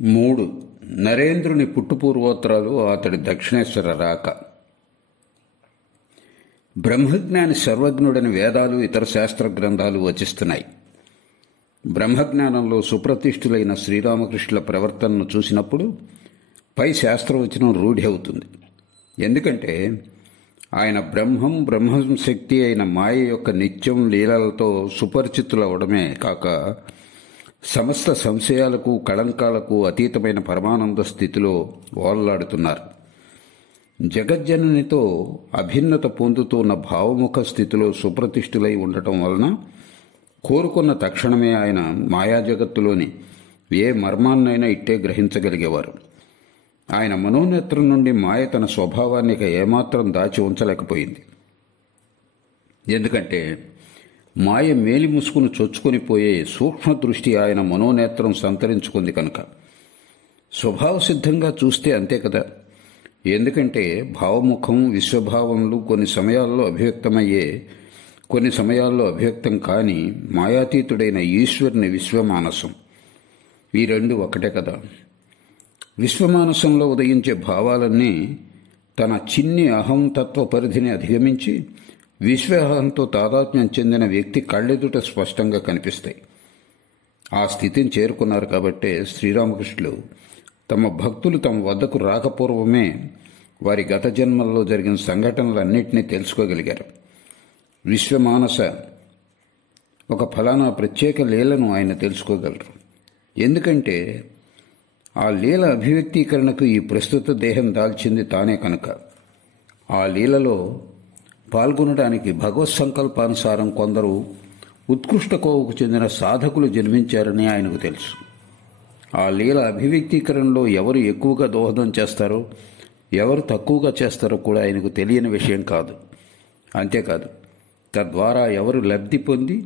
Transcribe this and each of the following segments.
3. నరేంద్రుని పుట్టుపూర్వోత్తరాలు, అతడి దక్షిణేశ్వర రాక. బ్రహ్మజ్ఞాని సర్వజ్ఞుడని వేదాలు, ఇతర శాస్త్ర గ్రంథాలు వచిస్తున్నాయి. బ్రహ్మజ్ఞానంలో సుప్రతిష్ఠులైన శ్రీరామకృష్ణుల ప్రవర్తనను చూసినప్పుడు పై శాస్త్రవచనం రూఢి అవుతుంది. ఎందుకంటే ఆయన బ్రహ్మశక్తి అయిన మాయ యొక్క నిత్యం లీలలతో సుపరిచితులవడమే కాక సమస్త సంశయాలకు కళంకాలకు అతీతమైన పరమానంద స్థితిలో ఓలలాడుతున్నారు. జగజ్జననితో అభిన్నత పొందుతున్న భావముఖ స్థితిలో సుప్రతిష్ఠులై ఉండటం వలన కోరుకున్న తక్షణమే ఆయన మాయా జగత్తులోని ఏ మర్మాన్నైనా ఇట్టే గ్రహించగలిగేవారు. ఆయన మనోనేత్రం నుండి మాయ తన స్వభావాన్ని ఏమాత్రం దాచి ఉంచలేకపోయింది. ఎందుకంటే మాయ మేలి ముసుగును చొచ్చుకొని పోయే సూక్ష్మ దృష్టి ఆయన మనోనేత్రం సంతరించుకుంది కనుక. స్వభావసిద్ధంగా చూస్తే అంతే కదా. ఎందుకంటే భావముఖం, విశ్వభావములు కొన్ని సమయాల్లో అభివ్యక్తమయ్యే, కొన్ని సమయాల్లో అభివ్యక్తం కాని మాయాతీతుడైన ఈశ్వరుని విశ్వమానసం, ఈ రెండు ఒకటే కదా. విశ్వమానసంలో ఉదయించే భావాలన్నీ తన చిన్ని అహం తత్వ పరిధిని అధిగమించి విశ్వాహంతో తాదాత్మ్యం చెందిన వ్యక్తి కళ్ళెదుట స్పష్టంగా కనిపిస్తాయి. ఆ స్థితిని చేరుకున్నారు కాబట్టే శ్రీరామకృష్ణులు తమ భక్తులు తమ వద్దకు రాకపూర్వమే వారి గత జన్మల్లో జరిగిన సంఘటనలన్నింటినీ తెలుసుకోగలిగారు. విశ్వమానస ఒక ఫలానా ప్రత్యేక లీలను ఆయన తెలుసుకోగలరు. ఎందుకంటే ఆ లీల అభివ్యక్తీకరణకు ఈ ప్రస్తుత దేహం దాల్చింది తానే కనుక. ఆ లీలలో పాల్గొనడానికి భగవత్ సంకల్పానుసారం కొందరు ఉత్కృష్ట కోవకు చెందిన సాధకులు జన్మించారని ఆయనకు తెలుసు. ఆ లీల అభివ్యక్తీకరణలో ఎవరు ఎక్కువగా దోహదం చేస్తారో, ఎవరు తక్కువగా చేస్తారో కూడా ఆయనకు తెలియని విషయం కాదు. అంతేకాదు, తద్వారా ఎవరు లబ్ధి పొంది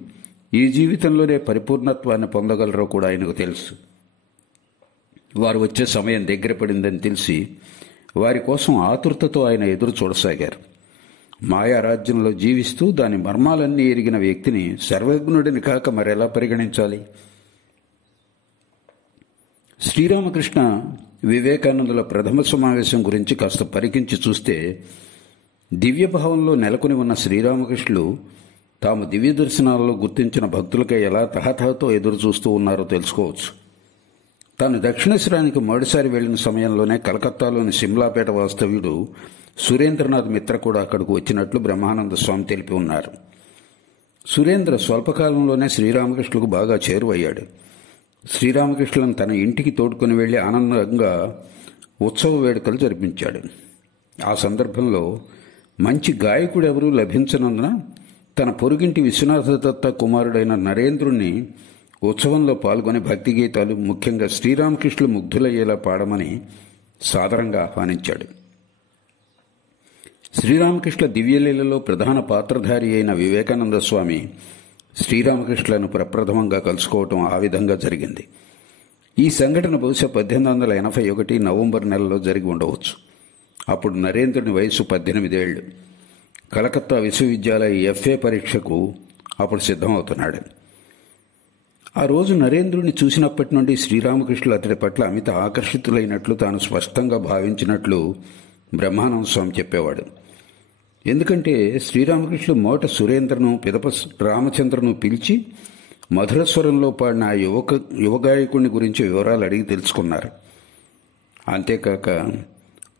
ఈ జీవితంలోనే పరిపూర్ణత్వాన్ని పొందగలరో కూడా ఆయనకు తెలుసు. వారు వచ్చే సమయం దగ్గర పడిందని తెలిసి వారి కోసం ఆతురతతో ఆయన ఎదురు చూడసాగారు. మాయా రాజ్యంలో జీవిస్తూ దాని మర్మాలన్నీ ఎరిగిన వ్యక్తిని సర్వజ్ఞుడిని కాక మరెలా పరిగణించాలి? శ్రీరామకృష్ణ వివేకానందుల ప్రథమ సమావేశం గురించి కాస్త పరికించి చూస్తే దివ్యభావంలో నెలకొని ఉన్న శ్రీరామకృష్ణులు తాము దివ్య దర్శనాలలో గుర్తించిన భక్తులకై ఎలా తహతహతో ఎదురు చూస్తూ ఉన్నారో తెలుసుకోవచ్చు. తాను దక్షిణేశ్వరానికి మొదటిసారి వెళ్లిన సమయంలోనే కలకత్తాలోని సిమ్లాపేట వాస్తవ్యుడు సురేంద్రనాథ్ మిత్ర కూడా అక్కడకు వచ్చినట్లు బ్రహ్మానంద స్వామి తెలిపి ఉన్నారు. సురేంద్ర స్వల్పకాలంలోనే శ్రీరామకృష్ణులకు బాగా చేరువయ్యాడు. శ్రీరామకృష్ణులను తన ఇంటికి తోడుకుని వెళ్లి ఆనందంగా ఉత్సవ వేడుకలు జరిపించాడు. ఆ సందర్భంలో మంచి గాయకుడెవరూ లభించనందున తన పొరుగింటి విశ్వనాథ దత్త కుమారుడైన నరేంద్రుణ్ణి ఉత్సవంలో పాల్గొని భక్తి గీతాలు, ముఖ్యంగా శ్రీరామకృష్ణులు ముగ్ధులయ్యేలా పాడమని సాదరంగా ఆహ్వానించాడు. శ్రీరామకృష్ణ దివ్యలీలలో ప్రధాన పాత్రధారి అయిన వివేకానంద స్వామి శ్రీరామకృష్ణులను ప్రప్రథమంగా కలుసుకోవటం ఆ విధంగా జరిగింది. ఈ సంఘటన బహుశా 1881 నవంబర్ నెలలో జరిగి ఉండవచ్చు. అప్పుడు నరేంద్రుని వయసు 18 ఏళ్లు. కలకత్తా విశ్వవిద్యాలయ FA పరీక్షకు అప్పుడు సిద్ధమవుతున్నాడు. ఆ రోజు నరేంద్రుని చూసినప్పటి నుండి శ్రీరామకృష్ణులు అతడి పట్ల అమిత ఆకర్షితులైనట్లు తాను స్పష్టంగా భావించినట్లు బ్రహ్మానంద స్వామి చెప్పేవాడు. ఎందుకంటే శ్రీరామకృష్ణులు మొదట సురేంద్రను, పిదప రామచంద్రను పిలిచి మధుర స్వరంలో పాడిన ఆ యువగాయకుడిని గురించి వివరాలు అడిగి తెలుసుకున్నారు. అంతేకాక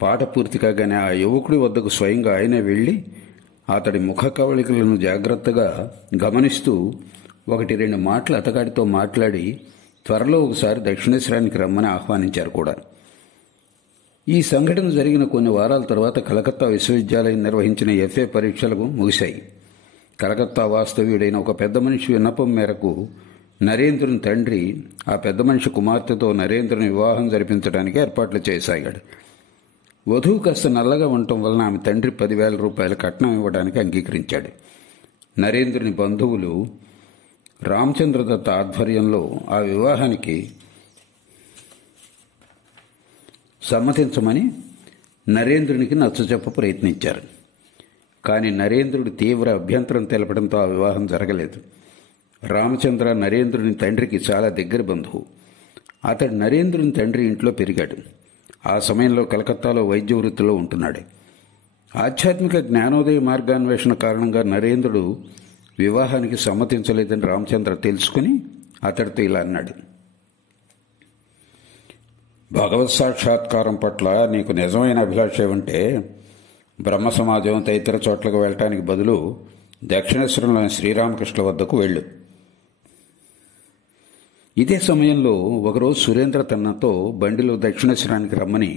పాట పూర్తి కాగానే ఆ యువకుడి వద్దకు స్వయంగా ఆయనే వెళ్లి అతడి ముఖ కవళికలను జాగ్రత్తగా గమనిస్తూ 1-2 మాటలు అతగాడితో మాట్లాడి త్వరలో ఒకసారి దక్షిణేశ్వరానికి రమ్మని ఆహ్వానించారు కూడా. ఈ సంఘటన జరిగిన కొన్ని వారాల తర్వాత కలకత్తా విశ్వవిద్యాలయం నిర్వహించిన FA పరీక్షలకు ముగిశాయి. కలకత్తా వాస్తవ్యుడైన ఒక పెద్ద మనిషి విన్నపం మేరకు నరేంద్రుని తండ్రి ఆ పెద్ద మనిషి కుమార్తెతో నరేంద్రుని వివాహం జరిపించడానికి ఏర్పాట్లు చేయసాగాడు. వధువు కాస్త నల్లగా ఉండటం వలన ఆమె తండ్రి 10,000 రూపాయల కట్నం ఇవ్వడానికి అంగీకరించాడు. నరేంద్రుని బంధువులు రామచంద్రదత్త ఆధ్వర్యంలో ఆ వివాహానికి సమ్మతించమని నరేంద్రునికి నచ్చచెప్ప ప్రయత్నించారు. కానీ నరేంద్రుడు తీవ్ర అభ్యంతరం తెలపడంతో ఆ వివాహం జరగలేదు. రామచంద్ర నరేంద్రుని తండ్రికి చాలా దగ్గర బంధువు. అతడు నరేంద్రుని తండ్రి ఇంట్లో పెరిగాడు. ఆ సమయంలో కలకత్తాలో వైద్య వృత్తిలో ఉంటున్నాడు. ఆధ్యాత్మిక జ్ఞానోదయ మార్గాన్వేషణ కారణంగా నరేంద్రుడు వివాహానికి సమ్మతించలేదని రామచంద్ర తెలుసుకుని అతడితో ఇలా అన్నాడు: భగవత్ సాక్షాత్కారం పట్ల నీకు నిజమైన అభిలాష ఏమంటే బ్రహ్మ సమాజం తదితర చోట్లకు వెళ్ళటానికి బదులు దక్షిణేశ్వరంలోని శ్రీరామకృష్ణుల వద్దకు వెళ్ళు. ఇదే సమయంలో ఒకరోజు సురేంద్ర తనతో బండిలో దక్షిణేశ్వరానికి రమ్మని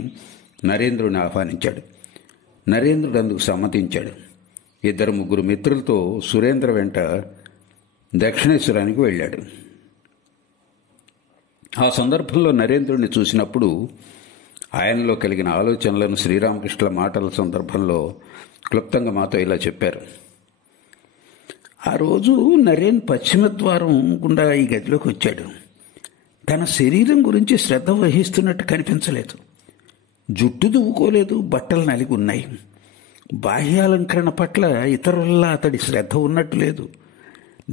నరేంద్రుని ఆహ్వానించాడు. నరేంద్రుడు అందుకు సమ్మతించాడు. 2-3 మిత్రులతో సురేంద్ర వెంట దక్షిణేశ్వరానికి వెళ్ళాడు. ఆ సందర్భంలో నరేంద్రుడిని చూసినప్పుడు ఆయనలో కలిగిన ఆలోచనలను శ్రీరామకృష్ణుల మాటల సందర్భంలో క్లుప్తంగా మాతో ఇలా చెప్పారు: ఆ రోజు నరేన్ పశ్చిమ ద్వారం గుండా ఈ గదిలోకి వచ్చాడు. తన శరీరం గురించి శ్రద్ధ వహిస్తున్నట్టు కనిపించలేదు. జుట్టు దువ్వుకోలేదు, బట్టలు నలిగి ఉన్నాయి. బాహ్యాలంకరణ పట్ల ఇతరుల్లా అతడి శ్రద్ధ ఉన్నట్టు లేదు.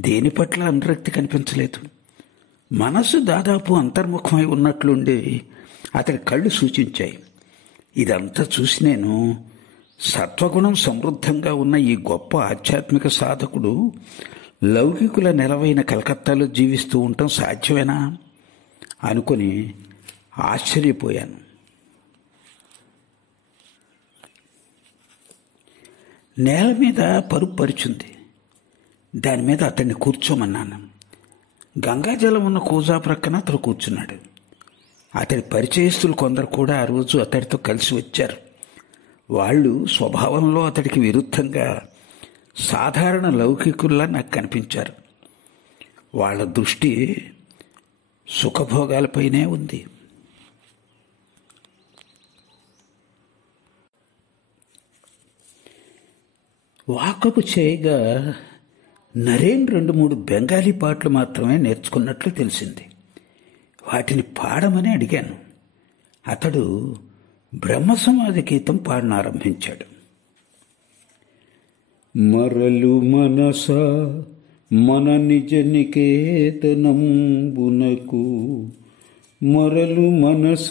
దేని పట్ల అనురక్తి కనిపించలేదు. మనస్సు దాదాపు అంతర్ముఖమై ఉన్నట్లుండి అతడి కళ్ళు సూచించాయి. ఇదంతా చూసి నేను సత్వగుణం సమృద్ధంగా ఉన్న ఈ గొప్ప ఆధ్యాత్మిక సాధకుడు లౌకికుల నెలవైన కలకత్తాలో జీవిస్తూ ఉండటం సాధ్యమేనా అనుకుని ఆశ్చర్యపోయాను. నేల మీద పరుపు పరిచుంది. దాని మీద అతన్ని కూర్చోమన్నాను. గంగాజలం ఉన్న కూజా ప్రక్కన అతడు కూర్చున్నాడు. అతడి పరిచయస్తులు కొందరు కూడా ఆ రోజు అతడితో కలిసి వచ్చారు. వాళ్ళు స్వభావంలో అతడికి విరుద్ధంగా సాధారణ లౌకికుల్లా నాకు కనిపించారు. వాళ్ళ దృష్టి సుఖభోగాలపైనే ఉంది. వాకపు చేయగా నరేన్ 2-3 బెంగాలీ పాటలు మాత్రమే నేర్చుకున్నట్లు తెలిసింది. వాటిని పాడమని అడిగాను. అతడు బ్రహ్మసమాధి గీతం పాడనారంభించాడు. మరలు మనస మన నిజ నికేతనంబునకు, మరలు మనస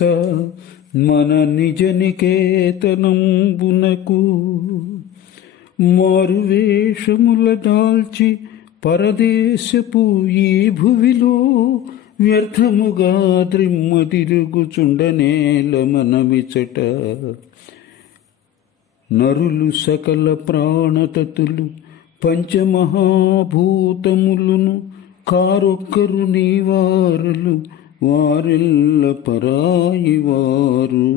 మన నిజ నికేతనంబునకు, మారువేషముల దాల్చి పరదేశపు ఈ భువిలో వ్యర్థముగా ద్రిమ్మ తిరుగుచుండనేల మనమిచట. నరులు సకల ప్రాణతతులు పంచమహాభూతములను కారొక్కరు నీవారులు, వారెల్ల పరాయి వారు.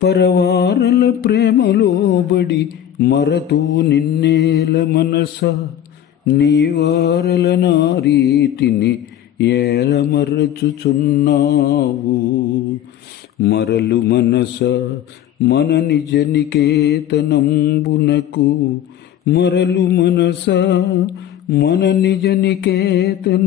పరవారల ప్రేమలోబడి మరతూ నిన్నేల మనస, నీవారల నారీతిని ఏల మరచుచున్నావు. మరలు మనస మన నిజ నికేతనంబునకు, మరలు మనస మన నిజ నికేతనంబునకు.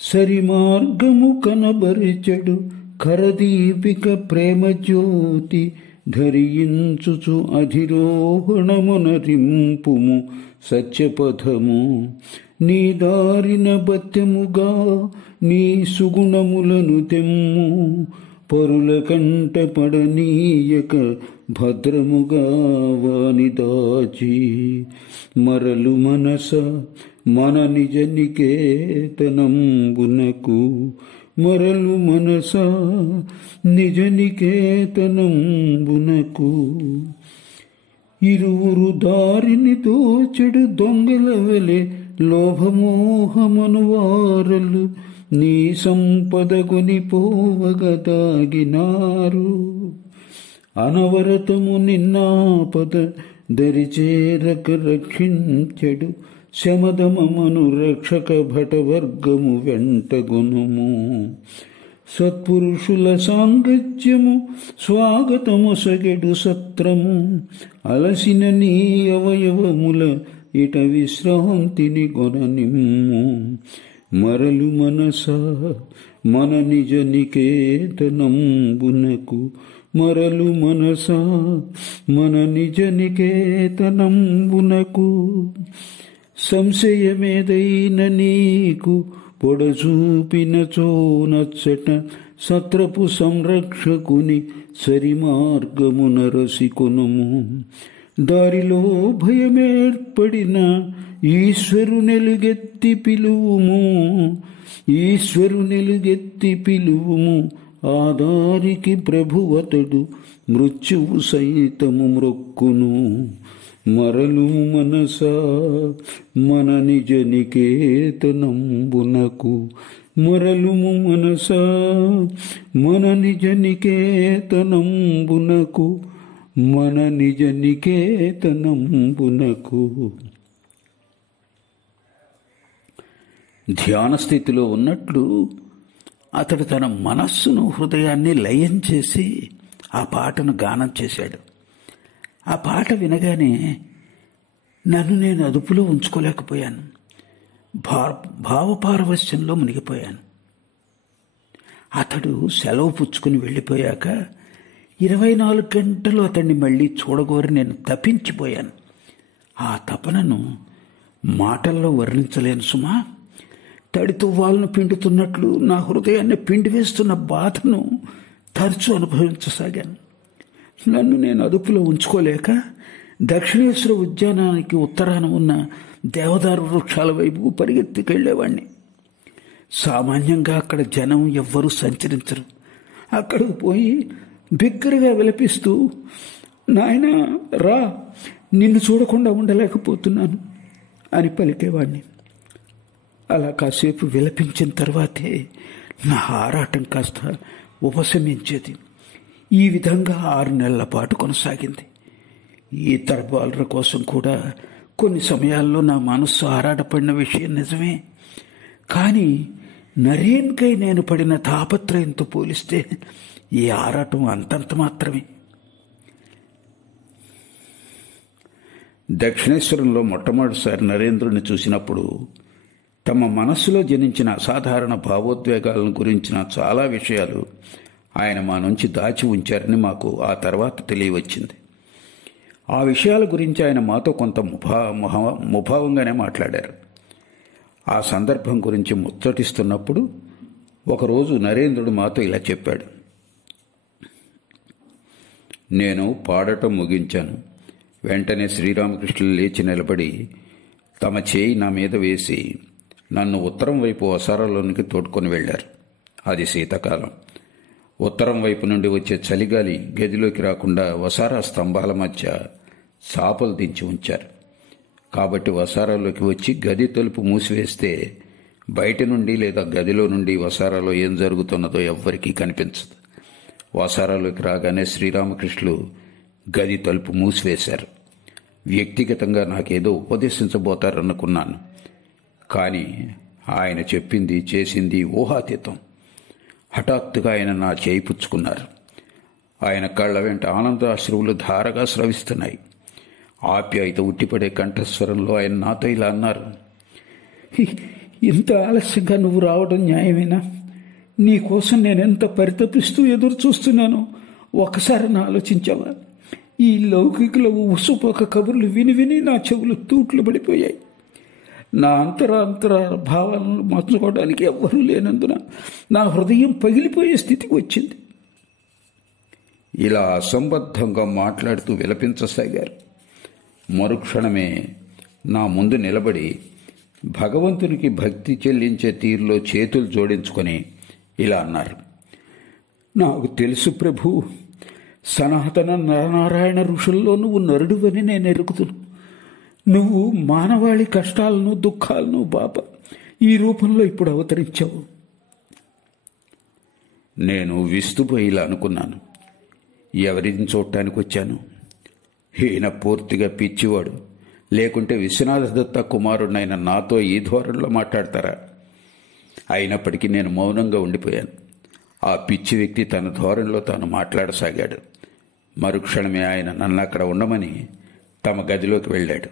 సరి మార్గము కనబరిచెడు కరదీపిక ప్రేమ జ్యోతి, ధరించుచు అధిరోహణమునరింపుము సత్యపథము. నీ దారిన బత్యముగా నీ సుగుణములను తెమ్ము, పరుల కంట పడనీయక భద్రముగా వాని దాచి. మరలు మనస మన నిజ నికేతనంబునకు, మరలు మనస నిజ నికేతనంబునకు. ఇరువురు దారిని దోచెడు దొంగల వలె లోభమోహమను వారలు, నీ సంపద కొనిపోవగదాగినారు. అనవరతము నిన్నాపద దరిచేరక రక్షించెడు, శమదమను రక్షక భటవర్గము వెంటగొనుము. సత్పురుషుల సాంగత్యము స్వాగతమొసగెడు సత్రము, అలసిన నీ అవయవముల ఇట విశ్రాంతిని కొననిమ్ము. మరలు మనస మన నిజ నికేతనంబునకు, మరలు మనస మన నిజ నికేతనంబునకు. సంశయమేదైన నీకు పొడచూపినచో నచ్చట సత్రపు సంరక్షకుని సరిమార్గమున రసికొనుము. దారిలో భయమేర్పడిన ఈశ్వరునెలుగెత్తి పిలువుము, ఈశ్వరునెలుగెత్తి పిలువుము. ఆ దారికి ప్రభువతడు మృత్యువు సైతము మ్రొక్కును. మరలు మనసా మన నిజ నికేతనంబునకు, మరలుము మనసా మన నిజ నికేతనంబునకు, మన నిజ నికేతనంబునకు. ధ్యాన స్థితిలో ఉన్నట్లు అతడు తన మనస్సును, హృదయాన్ని లయం చేసి ఆ పాటను గానం చేశాడు. ఆ పాట వినగానే నన్ను నేను అదుపులో ఉంచుకోలేకపోయాను. భావపారవశ్యంలో మునిగిపోయాను. అతడు సెలవు పుచ్చుకుని వెళ్ళిపోయాక 24 గంటలు అతన్ని మళ్ళీ చూడగోరి నేను తపించిపోయాను. ఆ తపనను మాటల్లో వర్ణించలేను సుమా. తడితువ్వాలను పిండుతున్నట్లు నా హృదయాన్ని పిండివేస్తున్న బాధను తరచూ అనుభవించసాగాను. నన్ను నేను అదుపులో ఉంచుకోలేక దక్షిణేశ్వర ఉద్యానానికి ఉత్తరాన ఉన్న దేవదారు వృక్షాల వైపు పరిగెత్తికెళ్లేవాణ్ణి. సామాన్యంగా అక్కడ జనం ఎవ్వరూ సంచరించరు. అక్కడికి పోయి బిగ్గరగా విలపిస్తూ, నాయనా రా, నిన్ను చూడకుండా ఉండలేకపోతున్నాను అని పలికేవాణ్ణి. అలా కాసేపు విలపించిన తర్వాతే నా ఆరాటం కాస్త ఉపశమించేది. ఈ విధంగా 6 నెలల పాటు కొనసాగింది. ఈ తరబాలుల కోసం కూడా కొన్ని సమయాల్లో నా మనస్సు ఆరాటపడిన విషయం నిజమే. కానీ నరేన్కై నేను పడిన తాపత్రయంతో పోలిస్తే ఈ ఆరాటం అంతంత మాత్రమే. దక్షిణేశ్వరంలో మొట్టమొదటిసారి నరేంద్రుని చూసినప్పుడు తమ మనస్సులో జనించిన అసాధారణ భావోద్వేగాలను గురించిన చాలా విషయాలు ఆయన మా నుంచి దాచి ఉంచారని మాకు ఆ తర్వాత తెలియవచ్చింది. ఆ విషయాల గురించి ఆయన మాతో కొంత ముభావంగానే మాట్లాడారు. ఆ సందర్భం గురించి ముచ్చటిస్తున్నప్పుడు ఒకరోజు నరేంద్రుడు మాతో ఇలా చెప్పాడు. నేను పాడటం ముగించాను. వెంటనే శ్రీరామకృష్ణులు లేచి నిలబడి తమ చేయి నా మీద వేసి నన్ను ఉత్తరం వైపు వసారాలోనికి తోడుకొని వెళ్లారు. అది శీతాకాలం. ఉత్తరం వైపు నుండి వచ్చే చలిగాలి గదిలోకి రాకుండా వసారా స్తంభాల మధ్య చాపలు దించి ఉంచారు. కాబట్టి వసారాలోకి వచ్చి గది తలుపు మూసివేస్తే బయట నుండి లేదా గదిలో నుండి వసారాలో ఏం జరుగుతున్నదో ఎవ్వరికీ కనిపించదు. వసారాలోకి రాగానే శ్రీరామకృష్ణులు గది తలుపు మూసివేశారు. వ్యక్తిగతంగా నాకేదో ఉపదేశించబోతారనుకున్నాను. కానీ ఆయన చెప్పింది చేసింది ఊహాతీతం. హఠాత్తుగా ఆయన నా చేయి పుచ్చుకున్నారు. ఆయన కళ్ళ వెంట ఆనందాశ్రువులు ధారగా స్రవిస్తున్నాయి. ఆప్యాయత ఉట్టిపడే కంఠస్వరంలో ఆయన నాతో ఇలా అన్నారు. ఇంత ఆలస్యంగా నువ్వు రావడం న్యాయమేనా? నీకోసం నేనెంత పరితపిస్తూ ఎదురు చూస్తున్నానో ఒకసారి నా ఆలోచించావా? ఈ లౌకికుల ఉసుపోక కబుర్లు విని విని నా చెవులు తూట్లు పడిపోయాయి. నా అంతరాంతర భావాలను మార్చుకోవడానికి ఎవ్వరూ లేనందున నా హృదయం పగిలిపోయే స్థితికి వచ్చింది. ఇలా అసంబద్ధంగా మాట్లాడుతూ విలపించసాగారు. మరుక్షణమే నా ముందు నిలబడి భగవంతునికి భక్తి చెల్లించే తీరులో చేతులు జోడించుకొని ఇలా అన్నారు. నాకు తెలుసు ప్రభు, సనాతన నరనారాయణ ఋషుల్లో నువ్వు నరుడువని నేను ఎరుగుతును. నువ్వు మానవాళి కష్టాలను దుఃఖాలను బాప ఈ రూపంలో ఇప్పుడు అవతరించావు. నేను విస్తుపోయి ఇలా అనుకున్నాను. ఎవరిని చూడటానికి వచ్చాను? ఈయన పూర్తిగా పిచ్చివాడు, లేకుంటే విశ్వనాథ దత్త కుమారుడినైన నాతో ఈ ధోరణిలో మాట్లాడతారా? అయినప్పటికీ నేను మౌనంగా ఉండిపోయాను. ఆ పిచ్చి వ్యక్తి తన ధోరణిలో తాను మాట్లాడసాగాడు. మరుక్షణమే ఆయన నన్ను అక్కడ ఉండమని తమ గదిలోకి వెళ్ళాడు.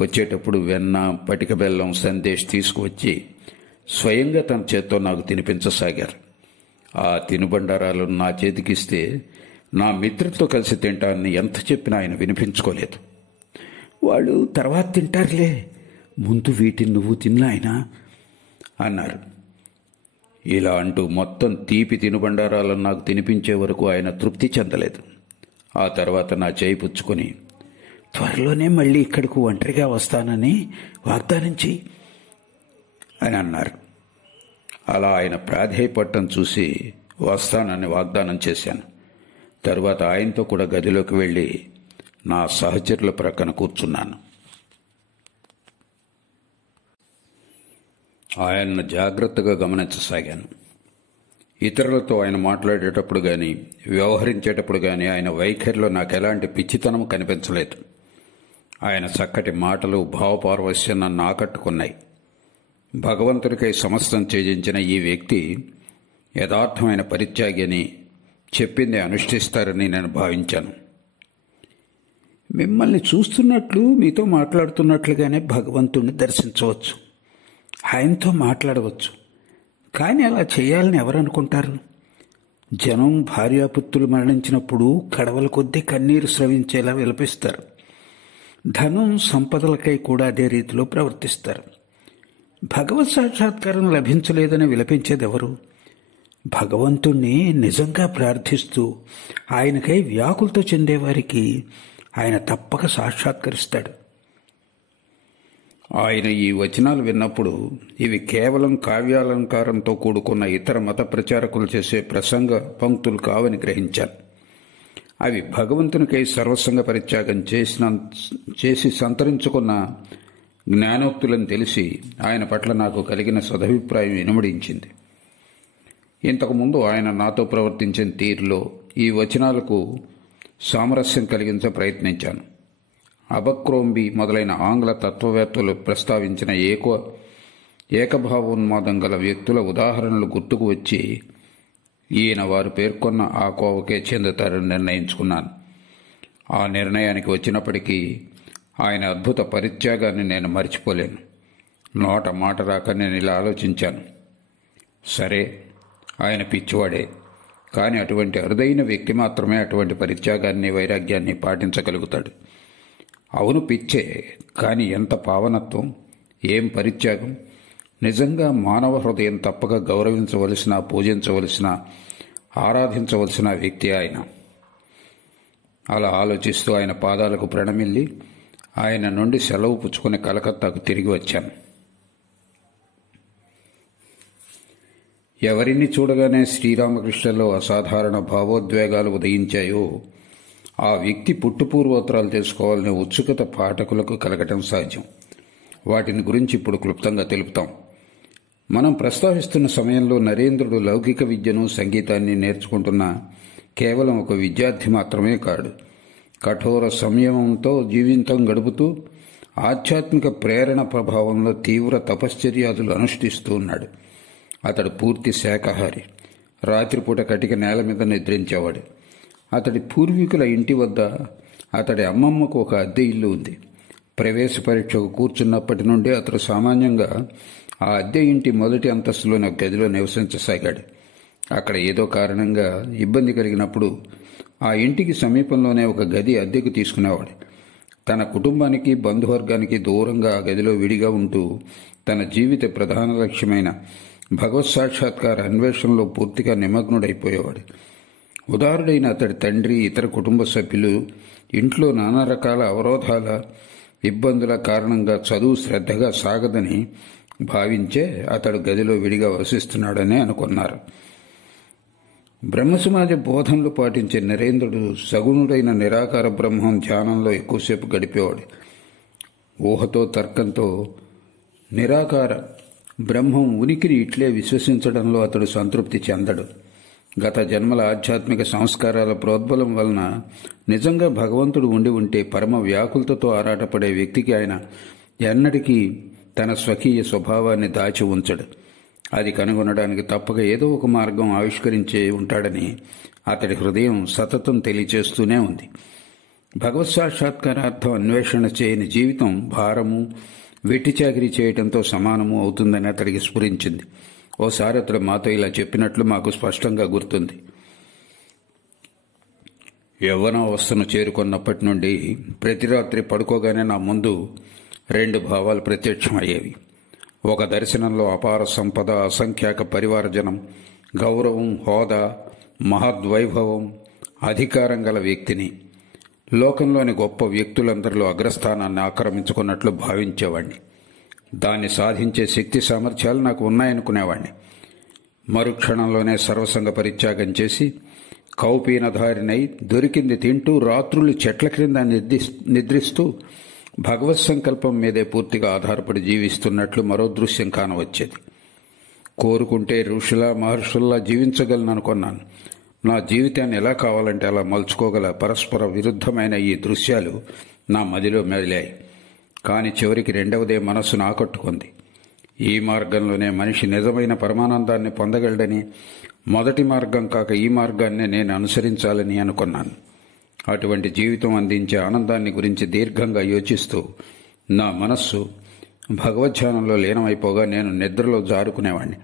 వచ్చేటప్పుడు వెన్న, పటిక బెల్లం, సందేశ్ తీసుకువచ్చి స్వయంగా తన చేత్తో నాకు తినిపించసాగారు. ఆ తినుబండారాలను నా చేతికిస్తే నా మిత్రులతో కలిసి తింటానని ఎంత చెప్పినా ఆయన వినిపించుకోలేదు. వాళ్ళు తర్వాత తింటారులే, ముందు వీటిని నువ్వు తిన్నా ఆయన అన్నారు. ఇలా అంటూ మొత్తం తీపి తినుబండారాలను నాకు తినిపించే వరకు ఆయన తృప్తి చెందలేదు. ఆ తర్వాత నా చేయి పుచ్చుకొని, త్వరలోనే మళ్ళీ ఇక్కడకు ఒంటరిగా వస్తానని వాగ్దానం చెయ్యి అని అన్నారు. అలా ఆయన ప్రాధేయపడటం చూసి వస్తానని వాగ్దానం చేశాను. తరువాత ఆయనతో కూడా గదిలోకి వెళ్ళి నా సహచరుల ప్రక్కన కూర్చున్నాను. ఆయన్ను జాగ్రత్తగా గమనించసాగాను. ఇతరులతో ఆయన మాట్లాడేటప్పుడు కానీ వ్యవహరించేటప్పుడు కానీ ఆయన వైఖరిలో నాకు ఎలాంటి పిచ్చితనం కనిపించలేదు. ఆయన చక్కటి మాటలు, భావపారవశ్యం నన్ను ఆకట్టుకున్నాయి. భగవంతుడికై సమస్తం త్యజించిన ఈ వ్యక్తి యథార్థమైన పరిత్యాగి అని, చెప్పింది అనుష్ఠిస్తారని నేను భావించాను. మిమ్మల్ని చూస్తున్నట్లు, మీతో మాట్లాడుతున్నట్లుగానే భగవంతుణ్ణి దర్శించవచ్చు, ఆయనతో మాట్లాడవచ్చు. కానీ అలా చేయాలని ఎవరనుకుంటారు? జనం భార్యాపుత్రులు మరణించినప్పుడు కడవల కొద్దీ కన్నీరు స్రవించేలా విలపిస్తారు. ధనం, సంపదలకై కూడా అదే రీతిలో ప్రవర్తిస్తారు. భగవత్ సాక్షాత్కారం లభించలేదని విలపించేదెవరు? భగవంతుణ్ణి నిజంగా ప్రార్థిస్తూ ఆయనకై వ్యాకులత చెందేవారికి ఆయన తప్పక సాక్షాత్కరిస్తాడు. ఆయన ఈ వచనాలు విన్నప్పుడు ఇవి కేవలం కావ్యాలంకారంతో కూడుకున్న ఇతర మత ప్రచారకులు చేసే ప్రసంగ పంక్తులు కావని గ్రహించాను. అవి భగవంతునికై సర్వసంగ పరిత్యాగం చేసి సంతరించుకున్న జ్ఞానోక్తులని తెలిసి ఆయన పట్ల నాకు కలిగిన సదభిప్రాయం ఇనుమడించింది. ఇంతకుముందు ఆయన నాతో ప్రవర్తించిన తీరులో ఈ వచనాలకు సామరస్యం కలిగించ ప్రయత్నించాను. అబక్రోంబీ మొదలైన ఆంగ్ల తత్వవేత్తలు ప్రస్తావించిన ఏకభావోన్మాదం గల వ్యక్తుల ఉదాహరణలు గుర్తుకు వచ్చి ఈయన వారు పేర్కొన్న ఆ కోవకే చెందుతారని నిర్ణయించుకున్నాను. ఆ నిర్ణయానికి వచ్చినప్పటికీ ఆయన అద్భుత పరిత్యాగాన్ని నేను మర్చిపోలేను. నోట మాట రాక నేను ఇలా ఆలోచించాను. సరే, ఆయన పిచ్చివాడే, కానీ అటువంటి అరుదైన వ్యక్తి మాత్రమే అటువంటి పరిత్యాగాన్ని, వైరాగ్యాన్ని పాటించగలుగుతాడు. అవును, పిచ్చే, కానీ ఎంత పావనత్వం, ఏం పరిత్యాగం! నిజంగా మానవ హృదయం తప్పక గౌరవించవలసిన, పూజించవలసిన, ఆరాధించవలసిన వ్యక్తి ఆయన. అలా ఆలోచిస్తూ ఆయన పాదాలకు ప్రణమిల్లి ఆయన నుండి సెలవు పుచ్చుకుని కలకత్తాకు తిరిగి వచ్చాను. ఎవరిని చూడగానే శ్రీరామకృష్ణలో అసాధారణ భావోద్వేగాలు ఉదయించాయో ఆ వ్యక్తి పుట్టుపూర్వోత్తరాలు తెలుసుకోవాలనే ఉత్సుకత పాఠకులకు కలగటం సహజం. వాటిని గురించి ఇప్పుడు క్లుప్తంగా తెలుపుతాం. మనం ప్రస్తావిస్తున్న సమయంలో నరేంద్రుడు లౌకిక విద్యను, సంగీతాన్ని నేర్చుకుంటున్న కేవలం ఒక విద్యార్థి మాత్రమే కాడు. కఠోర సంయమంతో జీవితం గడుపుతూ ఆధ్యాత్మిక ప్రేరణ ప్రభావంలో తీవ్ర తపశ్చర్యాదులు అనుష్ఠిస్తూ ఉన్నాడు. అతడు పూర్తి శాకాహారి. రాత్రిపూట కటిక నేల మీద నిద్రించేవాడు. అతడి పూర్వీకుల ఇంటి వద్ద అతడి అమ్మమ్మకు ఒక అద్దె ఇల్లు ఉంది. ప్రవేశ పరీక్షకు కూర్చున్నప్పటి నుండి అతడు సామాన్యంగా ఆ అద్దె ఇంటి మొదటి అంతస్తులోని ఒక గదిలో నివసించసాగాడు. అక్కడ ఏదో కారణంగా ఇబ్బంది కలిగినప్పుడు ఆ ఇంటికి సమీపంలోనే ఒక గది అద్దెకు తీసుకునేవాడు. తన కుటుంబానికి, బంధువర్గానికి దూరంగా ఆ గదిలో విడిగా ఉంటూ తన జీవిత ప్రధాన లక్ష్యమైన భగవత్ సాక్షాత్కార అన్వేషణలో పూర్తిగా నిమగ్నుడైపోయేవాడు. ఉదారుడైన అతడి తండ్రి, ఇతర కుటుంబ సభ్యులు ఇంట్లో నానా రకాల అవరోధాల, ఇబ్బందుల కారణంగా చదువు శ్రద్ధగా సాగదని భావించే అతడు గదిలో విడిగా వసిస్తున్నాడని అనుకున్నారు. బ్రహ్మసమాజ బోధనలు పాటించే నరేంద్రుడు సగుణుడైన నిరాకార బ్రహ్మం ధ్యానంలో ఎక్కువసేపు గడిపేవాడు. ఊహతో, తర్కంతో నిరాకార బ్రహ్మం ఉనికిని ఇట్లే విశ్వసించడంలో అతడు సంతృప్తి చెందడు. గత జన్మల ఆధ్యాత్మిక సంస్కారాల ప్రోద్బలం వలన నిజంగా భగవంతుడు ఉండి ఉంటే పరమ వ్యాకులతతో ఆరాటపడే వ్యక్తికి ఆయన ఎన్నటికీ తన స్వకీయ స్వభావాన్ని దాచి ఉంచడు. అది కనుగొనడానికి తప్పక ఏదో ఒక మార్గం ఆవిష్కరించే ఉంటాడని అతడి హృదయం సతతం తెలియచేస్తూనే ఉంది. భగవత్ సాక్షాత్కారార్థం అన్వేషణ చేయని జీవితం భారము, వెట్టి చాకిరీ చేయటంతో సమానము అవుతుందని అతడికి స్ఫురించింది. ఓసారి అతడు మాతో ఇలా చెప్పినట్లు మాకు స్పష్టంగా గుర్తుంది. యవ్వనావస్థను చేరుకున్నప్పటి నుండి ప్రతి రాత్రి పడుకోగానే నా ముందు 2 భావాలు ప్రత్యక్షమయ్యేవి. ఒక దర్శనంలో అపార సంపద, అసంఖ్యాక పరివారజనం, గౌరవం, హోదా, మహద్వైభవం, అధికారం గల వ్యక్తిని, లోకంలోని గొప్ప వ్యక్తులందరిలో అగ్రస్థానాన్ని ఆక్రమించుకున్నట్లు భావించేవాణ్ణి. దాన్ని సాధించే శక్తి సామర్థ్యాలు నాకు ఉన్నాయనుకునేవాణ్ణి. మరుక్షణంలోనే సర్వసంగ పరిత్యాగం చేసి కౌపీనధారినై దొరికింది తింటూ రాత్రులు చెట్ల క్రింద నిద్రిస్తూ భగవత్ సంకల్పం మీదే పూర్తిగా ఆధారపడి జీవిస్తున్నట్లు మరో దృశ్యం కానవచ్చేది. కోరుకుంటే ఋషుల మహర్షుల్లా జీవించగలననుకున్నాను. నా జీవితాన్ని ఎలా కావాలంటే అలా మలుచుకోగల పరస్పర విరుద్ధమైన ఈ దృశ్యాలు నా మదిలో మెదిలాయి. కాని చివరికి రెండవదే మనస్సును ఆకట్టుకుంది. ఈ మార్గంలోనే మనిషి నిజమైన పరమానందాన్ని పొందగలడని, మొదటి మార్గం కాక ఈ మార్గాన్నే నేను అనుసరించాలని అనుకున్నాను. అటువంటి జీవితం అందించే ఆనందాన్ని గురించి దీర్ఘంగా యోచిస్తూ నా మనస్సు భగవద్ధ్యానంలో లీనమైపోగా నేను నిద్రలో జారుకునేవాణ్ణి.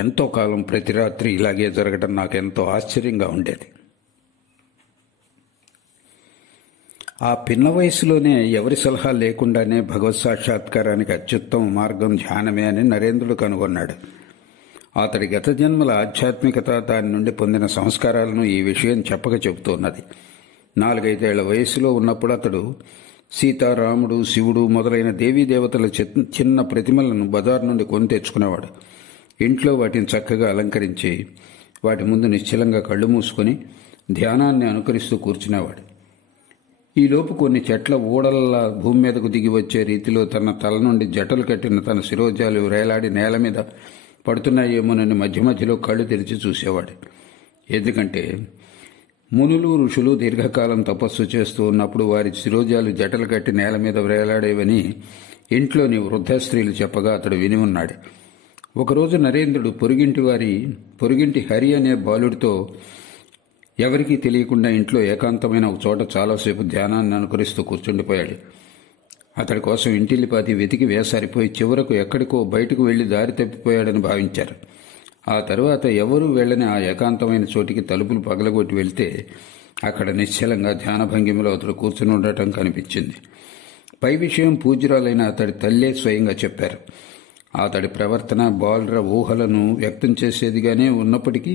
ఎంతో కాలం ప్రతి రాత్రి ఇలాగే జరగడం నాకెంతో ఆశ్చర్యంగా ఉండేది. ఆ పిన్న వయసులోనే ఎవరి సలహా లేకుండానే భగవత్ సాక్షాత్కారానికి అత్యుత్తమ మార్గం ధ్యానమే అని నరేంద్రుడు కనుగొన్నాడు. అతడి గత జన్మల ఆధ్యాత్మికత, దాని నుండి పొందిన సంస్కారాలను ఈ విషయం చెప్పక చెబుతున్నది. 4-5 ఏళ్ల వయసులో ఉన్నప్పుడు అతడు సీతారాముడు, శివుడు మొదలైన దేవీదేవతల చిన్న ప్రతిమలను బజార్ నుండి కొని తెచ్చుకునేవాడు. ఇంట్లో వాటిని చక్కగా అలంకరించి వాటి ముందు నిశ్చలంగా కళ్ళు మూసుకొని ధ్యానాన్ని అనుకరిస్తూ కూర్చునేవాడు. ఈలోపు కొన్ని చెట్ల ఊడల్లా భూమి మీదకు దిగి వచ్చే రీతిలో తన తల నుండి జటలు కట్టిన తన శిరోజాలు వేలాడి నేల మీద పడుతున్నాయేమోనని మధ్య మధ్యలో కళ్ళు తెరిచి చూసేవాడు. ఎందుకంటే మునులు, ఋషులు దీర్ఘకాలం తపస్సు చేస్తూ ఉన్నప్పుడు వారి శిరోజాలు జటలు కట్టి నేల మీద వేలాడేవని ఇంట్లోని వృద్ధ స్త్రీలు చెప్పగా అతడు విని ఉన్నాడు. ఒకరోజు నరేంద్రుడు పొరుగింటి హరి అనే బాలుడితో ఎవరికీ తెలియకుండా ఇంట్లో ఏకాంతమైన ఒక చోట చాలాసేపు ధ్యానాన్ని అనుకరిస్తూ కూర్చుండిపోయాడు. అతడి కోసం ఇంటిల్లిపాతి వెతికి వేసారిపోయి చివరకు ఎక్కడికో బయటకు వెళ్లి దారి తప్పిపోయాడని భావించారు. ఆ తరువాత ఎవరూ వెళ్లని ఆ ఏకాంతమైన చోటికి తలుపులు పగలగొట్టి వెళ్తే అక్కడ నిశ్చలంగా ధ్యాన భంగిమలో అతడు కూర్చుని ఉండటం కనిపించింది. పై విషయం పూజ్యురాలైన అతడి తల్లే స్వయంగా చెప్పారు. అతడి ప్రవర్తన బాలుర ఊహలను వ్యక్తం చేసేదిగానే ఉన్నప్పటికీ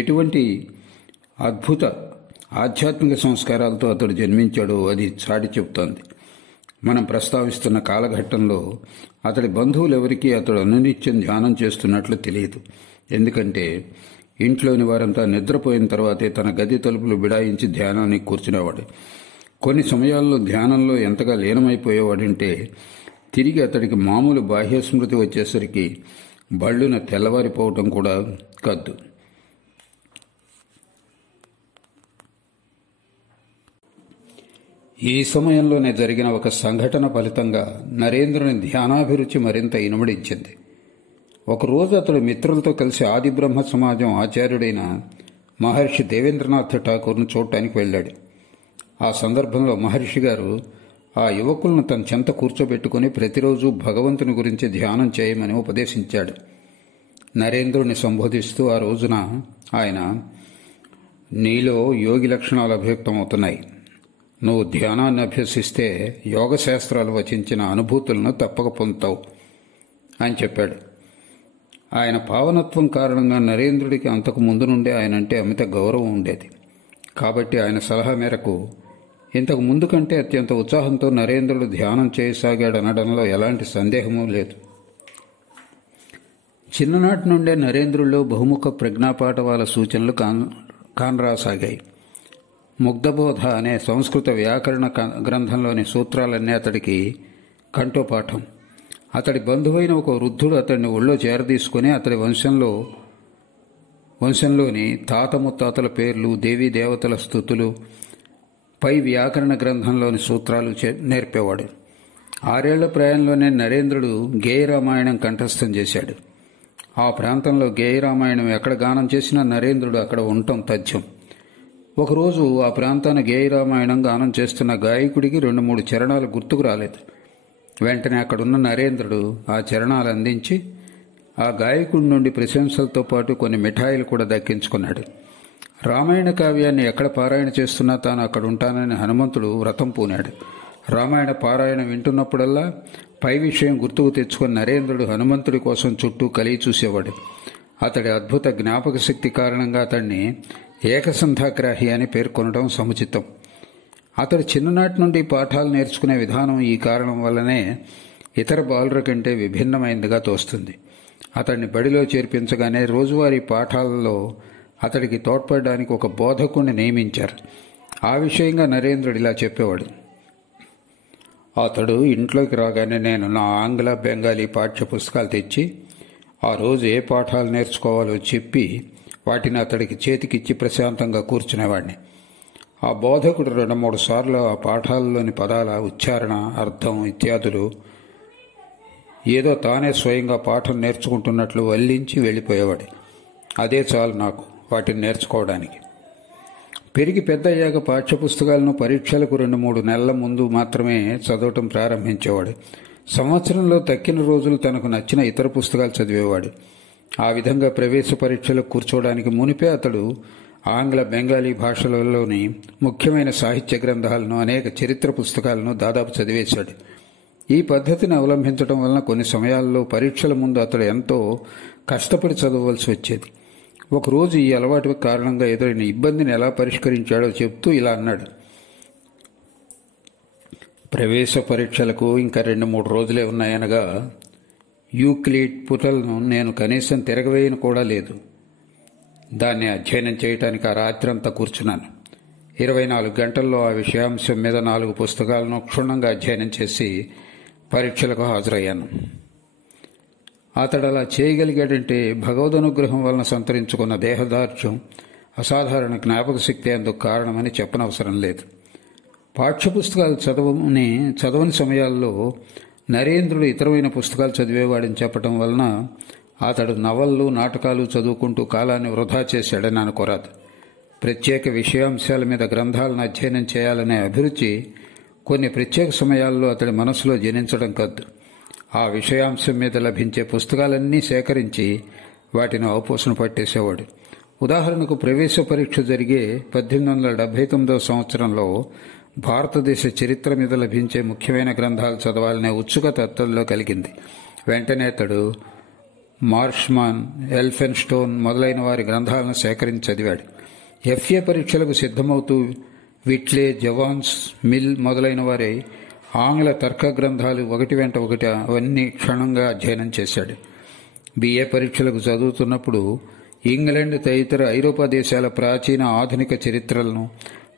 ఎటువంటి అద్భుత ఆధ్యాత్మిక సంస్కారాలతో అతడు జన్మించాడో అది చాటి చెబుతోంది. మనం ప్రస్తావిస్తున్న కాలఘట్టంలో అతడి బంధువులెవరికీ అతడు అనునిత్యం ధ్యానం చేస్తున్నట్లు తెలియదు. ఎందుకంటే ఇంట్లోని వారంతా నిద్రపోయిన తర్వాతే తన గది తలుపులు బిడాయించి ధ్యానానికి కూర్చునేవాడు. కొన్ని సమయాల్లో ధ్యానంలో ఎంతగా లీనమైపోయేవాడంటే తిరిగి అతడికి మామూలు బాహ్య స్మృతి వచ్చేసరికి బళ్ళున తెల్లవారిపోవటం కూడా కద్దు. ఈ సమయంలోనే జరిగిన ఒక సంఘటన ఫలితంగా నరేంద్రుని ధ్యానాభిరుచి మరింత ఇనుమడించింది. ఒకరోజు అతడు మిత్రులతో కలిసి ఆదిబ్రహ్మ సమాజం ఆచార్యుడైన మహర్షి దేవేంద్రనాథ్ ఠాకూర్ను చూడటానికి వెళ్ళాడు. ఆ సందర్భంలో మహర్షి గారు ఆ యువకులను తన చెంత కూర్చోబెట్టుకుని ప్రతిరోజు భగవంతుని గురించి ధ్యానం చేయమని ఉపదేశించాడు. నరేంద్రుని సంబోధిస్తూ ఆ రోజున ఆయన, నీలో యోగి లక్షణాలు అభివ్యక్తమవుతున్నాయి. నువ్వు ధ్యానాన్ని అభ్యసిస్తే యోగశాస్త్రాలు వచించిన అనుభూతులను తప్పక పొందుతావు అని చెప్పాడు. ఆయన పావనత్వం కారణంగా నరేంద్రుడికి అంతకు ముందు నుండే ఆయనంటే అమిత గౌరవం ఉండేది. కాబట్టి ఆయన సలహా మేరకు ఇంతకు ముందు కంటే అత్యంత ఉత్సాహంతో నరేంద్రుడు ధ్యానం చేయసాగాడనడంలో ఎలాంటి సందేహమూ లేదు. చిన్ననాటి నుండే నరేంద్రుడిలో బహుముఖ ప్రజ్ఞాపాఠవాల సూచనలు కానరాసాగాయి. ముగ్ధబోధ అనే సంస్కృత వ్యాకరణ గ్రంథంలోని సూత్రాలన్నీ అతడికి కంఠోపాఠం. అతడి బంధువైన ఒక వృద్ధుడు అతడిని ఒళ్ళో చేరదీసుకుని అతడి వంశంలోని తాత ముత్తాతల పేర్లు, దేవీ దేవతల స్తుతులు, పై వ్యాకరణ గ్రంథంలోని సూత్రాలు నేర్పేవాడు. 6 ఏళ్ల ప్రాయంలోనే నరేంద్రుడు గేయరామాయణం కంఠస్థం చేశాడు. ఆ ప్రాంతంలో గేయరామాయణం ఎక్కడ గానం చేసినా నరేంద్రుడు అక్కడ ఉండటం తథ్యం. ఒకరోజు ఆ ప్రాంతాన గేయరామాయణం గానం చేస్తున్న గాయకుడికి 2-3 చరణాలు గుర్తుకు రాలేదు. వెంటనే అక్కడున్న నరేంద్రుడు ఆ చరణాలు అందించి ఆ గాయకుడి నుండి ప్రశంసలతో పాటు కొన్ని మిఠాయిలు కూడా దక్కించుకున్నాడు. రామాయణ కావ్యాన్ని ఎక్కడ పారాయణ చేస్తున్నా తాను అక్కడ ఉంటానని హనుమంతుడు వ్రతం పూనాడు. రామాయణ పారాయణ వింటున్నప్పుడల్లా పై విషయం గుర్తుకు తెచ్చుకుని నరేంద్రుడు హనుమంతుడి కోసం చుట్టూ కలిగి చూసేవాడు. అతడి అద్భుత జ్ఞాపక శక్తి కారణంగా అతడిని ఏకసంధాగ్రాహి అని పేర్కొనడం సముచితం. అతడు చిన్ననాటి నుండి పాఠాలు నేర్చుకునే విధానం ఈ కారణం వల్లనే ఇతర బాలుర కంటే విభిన్నమైనదిగా తోస్తుంది. అతడిని బడిలో చేర్పించగానే రోజువారీ పాఠాలలో అతడికి తోడ్పడడానికి ఒక బోధకుడిని నియమించారు. ఆ విషయంగా నరేంద్రుడు ఇలా చెప్పేవాడు: అతడు ఇంట్లోకి రాగానే నేను నా ఆంగ్ల బెంగాలీ పాఠ్య పుస్తకాలు తెచ్చి ఆ రోజు ఏ పాఠాలు నేర్చుకోవాలో చెప్పి వాటిని అతడికి చేతికిచ్చి ప్రశాంతంగా కూర్చునేవాడిని. ఆ బోధకుడు 2-3 సార్లు ఆ పాఠాలలోని పదాల ఉచ్చారణ, అర్థం ఇత్యాదులు ఏదో తానే స్వయంగా పాఠం నేర్చుకుంటున్నట్లు వల్లించి వెళ్ళిపోయేవాడు. అదే చాలు నాకు వాటిని నేర్చుకోవడానికి. పెరిగి పెద్ద అయ్యాక పాఠ్యపుస్తకాలను పరీక్షలకు 2-3 నెలల ముందు మాత్రమే చదవటం ప్రారంభించేవాడు. సంవత్సరంలో తక్కిన రోజులు తనకు నచ్చిన ఇతర పుస్తకాలు చదివేవాడు. ఆ విధంగా ప్రవేశ పరీక్షలకు కూర్చోవడానికి మునిపే అతడు ఆంగ్ల బెంగాలీ భాషలలోని ముఖ్యమైన సాహిత్య గ్రంథాలను, అనేక చరిత్ర పుస్తకాలను దాదాపు చదివేశాడు. ఈ పద్ధతిని అవలంబించడం వలన కొన్ని సమయాల్లో పరీక్షల ముందు అతడు ఎంతో కష్టపడి చదవవలసి వచ్చేది. ఒకరోజు ఈ అలవాటు కారణంగా ఎదురైన ఇబ్బందిని ఎలా పరిష్కరించాడో చెప్తూ ఇలా అన్నాడు: ప్రవేశ పరీక్షలకు ఇంకా 2-3 రోజులే ఉన్నాయనగా యూక్లిడ్ పుటలను నేను కనీసం తిరగవేయను కూడా లేదు. దాన్ని అధ్యయనం చేయటానికి ఆ రాత్రంతా కూర్చున్నాను. 24 గంటల్లో ఆ విషయాంశం మీద 4 పుస్తకాలను క్షుణ్ణంగా అధ్యయనం చేసి పరీక్షలకు హాజరయ్యాను. అతడు అలా చేయగలిగాడంటే భగవదనుగ్రహం వలన సంతరించుకున్న దేహదార్ఢ్యం, అసాధారణ జ్ఞాపక శక్తి అందుకు కారణమని చెప్పనవసరం లేదు. పాఠ్యపుస్తకాలు చదవని సమయాల్లో నరేంద్రుడు ఇతరమైన పుస్తకాలు చదివేవాడని చెప్పటం వలన అతడు నవళ్ళు, నాటకాలు చదువుకుంటూ కాలాన్ని వృధా చేశాడని అనుకోరాదు. ప్రత్యేక విషయాంశాల మీద గ్రంథాలను అధ్యయనం చేయాలనే అభిరుచి కొన్ని ప్రత్యేక సమయాల్లో అతడి మనసులో జనించడం కాదు. ఆ విషయాంశం మీద లభించే పుస్తకాలన్నీ సేకరించి వాటిని అవపోసన పట్టేసేవాడు. ఉదాహరణకు ప్రవేశ పరీక్ష జరిగే 1879 సంవత్సరంలో భారతదేశ చరిత్ర మీద లభించే ముఖ్యమైన గ్రంథాలు చదవాలనే ఉత్సుకత అతడిలో కలిగింది. వెంటనే అతడు మార్ష్మాన్, ఎల్ఫెన్స్టోన్ మొదలైన వారి గ్రంథాలను సేకరించి చదివాడు. ఎఫ్ఏ పరీక్షలకు సిద్ధమవుతూ విట్లే, జవాన్స్, మిల్ మొదలైన వారి ఆంగ్ల తర్క గ్రంథాలు ఒకటి వెంట ఒకటి అవన్నీ క్షుణ్ణంగా అధ్యయనం చేశాడు. బిఏ పరీక్షలకు చదువుతున్నప్పుడు ఇంగ్లాండ్ తదితర ఐరోపా దేశాల ప్రాచీన, ఆధునిక చరిత్రలను,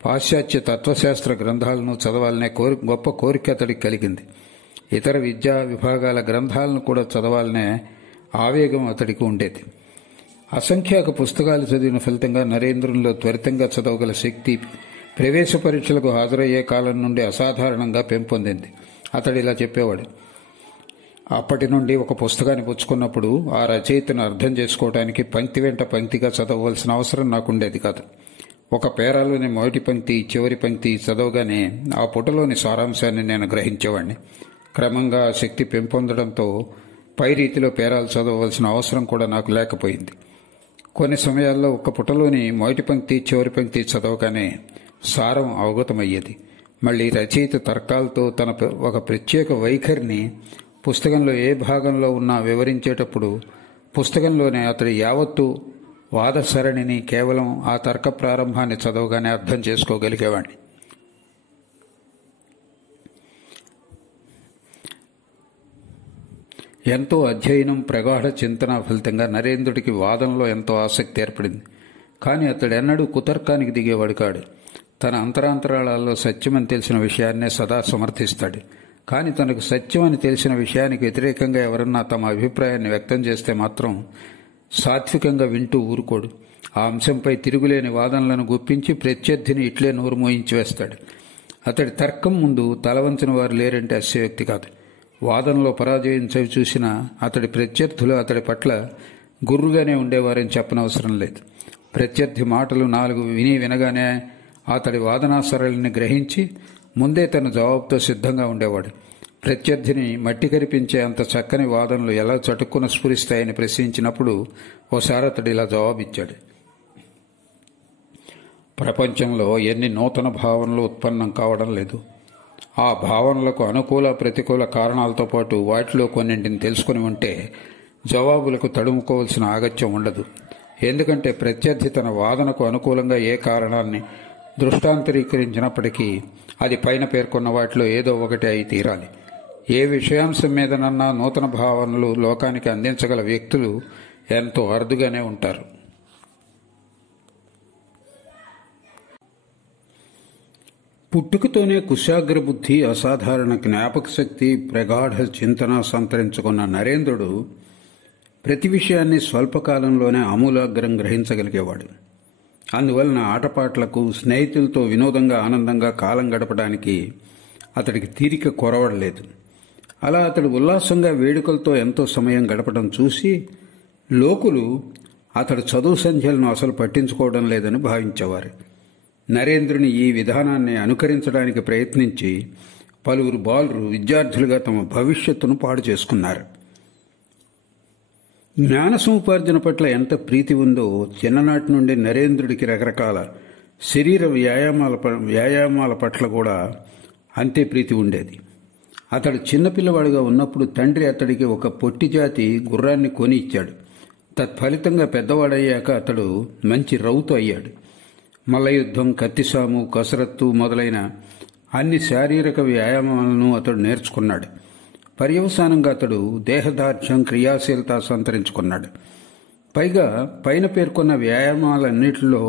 పాశ్చాత్య తత్వశాస్త్ర గ్రంథాలను చదవాలనే గొప్ప కోరిక అతడికి కలిగింది. ఇతర విద్యా విభాగాల గ్రంథాలను కూడా చదవాలనే ఆవేగం అతడికి ఉండేది. అసంఖ్యాక పుస్తకాలు చదివిన ఫలితంగా నరేంద్రునిలో త్వరితంగా చదవగల శక్తి ప్రవేశ పరీక్షలకు హాజరయ్యే కాలం నుండి అసాధారణంగా పెంపొందింది. అతడు ఇలా చెప్పేవాడు: అప్పటి నుండి ఒక పుస్తకాన్ని పుచ్చుకున్నప్పుడు ఆ రచయితను అర్థం చేసుకోవడానికి పంక్తి వెంట పంక్తిగా చదవవలసిన అవసరం నాకుండేది కాదు. ఒక పేరాలోని మొదటి పంక్తి, చివరి పంక్తి చదవగానే ఆ పుటలోని సారాంశాన్ని నేను గ్రహించేవాడిని. క్రమంగా ఆ శక్తి పెంపొందడంతో పై రీతిలో పేరాలు చదవవలసిన అవసరం కూడా నాకు లేకపోయింది. కొన్ని సమయాల్లో ఒక పుటలోని మొదటి పంక్తి, చివరి పంక్తి చదవగానే సారం అవగతమయ్యేది. మళ్ళీ రచయిత తర్కాలతో తన ఒక ప్రత్యేక వైఖరిని పుస్తకంలో ఏ భాగంలో ఉన్నా వివరించేటప్పుడు పుస్తకంలోనే అతడి యావత్తు వాద సరణిని కేవలం ఆ తర్క ప్రారంభాన్ని చదవగానే అర్థం చేసుకోగలిగేవాడిని. ఎంతో అధ్యయనం, ప్రగాఢ చింతన ఫలితంగా నరేంద్రుడికి వాదనలో ఎంతో ఆసక్తి ఏర్పడింది. కానీ అతడెన్నడూ కుతర్కానికి దిగేవాడు కాడు. తన అంతరాంతరాళాల్లో సత్యమని తెలిసిన విషయాన్నే సదా సమర్థిస్తాడు. కానీ తనకు సత్యమని తెలిసిన విషయానికి వ్యతిరేకంగా ఎవరన్నా తమ అభిప్రాయాన్ని వ్యక్తం చేస్తే మాత్రం సాత్వికంగా వింటూ ఊరుకోడు. ఆ అంశంపై తిరుగులేని వాదనలను గుప్పించి ప్రత్యర్థిని ఇట్లే నోరు మోయించి వేస్తాడు. అతడి తర్కం ముందు తలవంచిన వారు లేరంటే అస్యవ్యక్తి కాదు. వాదనలో పరాజయం చవి చూసిన అతడి ప్రత్యర్థులు అతడి పట్ల గుర్రుగానే ఉండేవారని చెప్పనవసరం లేదు. ప్రత్యర్థి మాటలు 4 వినగానే అతడి వాదనా సరళిని గ్రహించి ముందే తన జవాబుతో సిద్ధంగా ఉండేవాడు. ప్రత్యర్థిని మట్టి కరిపించే అంత చక్కని వాదనలు ఎలా చటుక్కున స్ఫురిస్తాయని ప్రశ్నించినప్పుడు ఓసారి అతడు ఇలా జవాబిచ్చాడు: ప్రపంచంలో ఎన్ని నూతన భావనలు ఉత్పన్నం కావడం లేదు. ఆ భావనలకు అనుకూల ప్రతికూల కారణాలతో పాటు వాటిలో కొన్నింటిని తెలుసుకుని ఉంటే జవాబులకు తడుముకోవాల్సిన ఆగత్యం ఉండదు. ఎందుకంటే ప్రత్యర్థి తన వాదనకు అనుకూలంగా ఏ కారణాన్ని దృష్టాంతరీకరించినప్పటికీ అది పైన పేర్కొన్న వాటిలో ఏదో ఒకటి అయి తీరాలి. ఏ విషయాంశం మీదనన్నా నూతన భావనలు లోకానికి అందించగల వ్యక్తులు ఎంతో అరుదుగానే ఉంటారు. పుట్టుకతోనే కుశాగ్ర బుద్ధి, అసాధారణ జ్ఞాపక శక్తి, ప్రగాఢ చింతన సంతరించుకున్న నరేంద్రుడు ప్రతి విషయాన్ని స్వల్పకాలంలోనే ఆమూలాగ్రం గ్రహించగలిగేవాడు. అందువలన ఆటపాట్లకు, స్నేహితులతో వినోదంగా ఆనందంగా కాలం గడపడానికి అతడికి తీరిక కొరవడలేదు. అలా అతడు ఉల్లాసంగా వేడుకలతో ఎంతో సమయం గడపడం చూసి లోకులు అతడు చదువు సంధ్యలను అసలు పట్టించుకోవడం లేదని భావించేవారు. నరేంద్రుని ఈ విధానాన్ని అనుకరించడానికి ప్రయత్నించి పలువురు బాలురు విద్యార్థులుగా తమ భవిష్యత్తును పాడు చేసుకున్నారు. జ్ఞాన సముపార్జన పట్ల ఎంత ప్రీతి ఉందో చిన్ననాటి నుండి నరేంద్రుడికి రకరకాల శరీర వ్యాయామాల పట్ల కూడా అంతే ప్రీతి ఉండేది. అతడు చిన్నపిల్లవాడిగా ఉన్నప్పుడు తండ్రి అతడికి ఒక పొట్టి జాతి గుర్రాన్ని కొని ఇచ్చాడు. తత్ఫలితంగా పెద్దవాడయ్యాక అతడు మంచి రౌతు అయ్యాడు. మల్లయుద్ధం, కత్తిసాము, కసరత్తు మొదలైన అన్ని శారీరక వ్యాయామాలను అతడు నేర్చుకున్నాడు. పర్యవసానంగా అతడు దేహదార్ఢ్యం, క్రియాశీలత సంతరించుకున్నాడు. పైగా పైన పేర్కొన్న వ్యాయామాలన్నిటిలో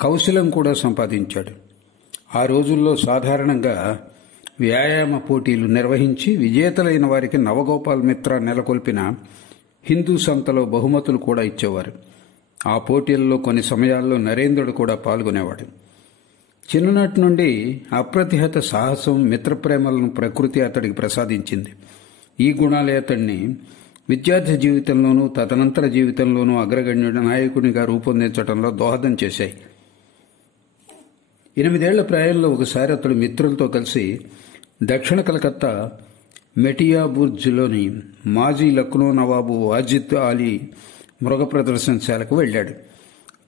కౌశలం కూడా సంపాదించాడు. ఆ రోజుల్లో సాధారణంగా వ్యాయామ పోటీలు నిర్వహించి విజేతలైన వారికి నవగోపాల్ మిత్ర నెలకొల్పిన హిందూ సంతలో బహుమతులు కూడా ఇచ్చేవారు. ఆ పోటీల్లో కొన్ని సమయాల్లో నరేంద్రుడు కూడా పాల్గొనేవాడు. చిన్ననాటి నుండి అప్రతిహత సాహసం, మిత్రప్రేమలను ప్రకృతి అతడికి ప్రసాదించింది. ఈ గుణాలే అతడిని విద్యార్థి జీవితంలోనూ తదనంతర జీవితంలోనూ అగ్రగణ్యుడి నాయకునిగా రూపొందించడంలో దోహదం చేశాయి. 8 ఏళ్ల ప్రాయంలో ఒకసారి అతడు మిత్రులతో కలిసి దక్షిణ కలకత్తా మెటియాబుర్జ్లోని మాజీ లక్నో నవాబు వాజిద్ అలీ మృగ ప్రదర్శనశాలకు వెళ్ళాడు.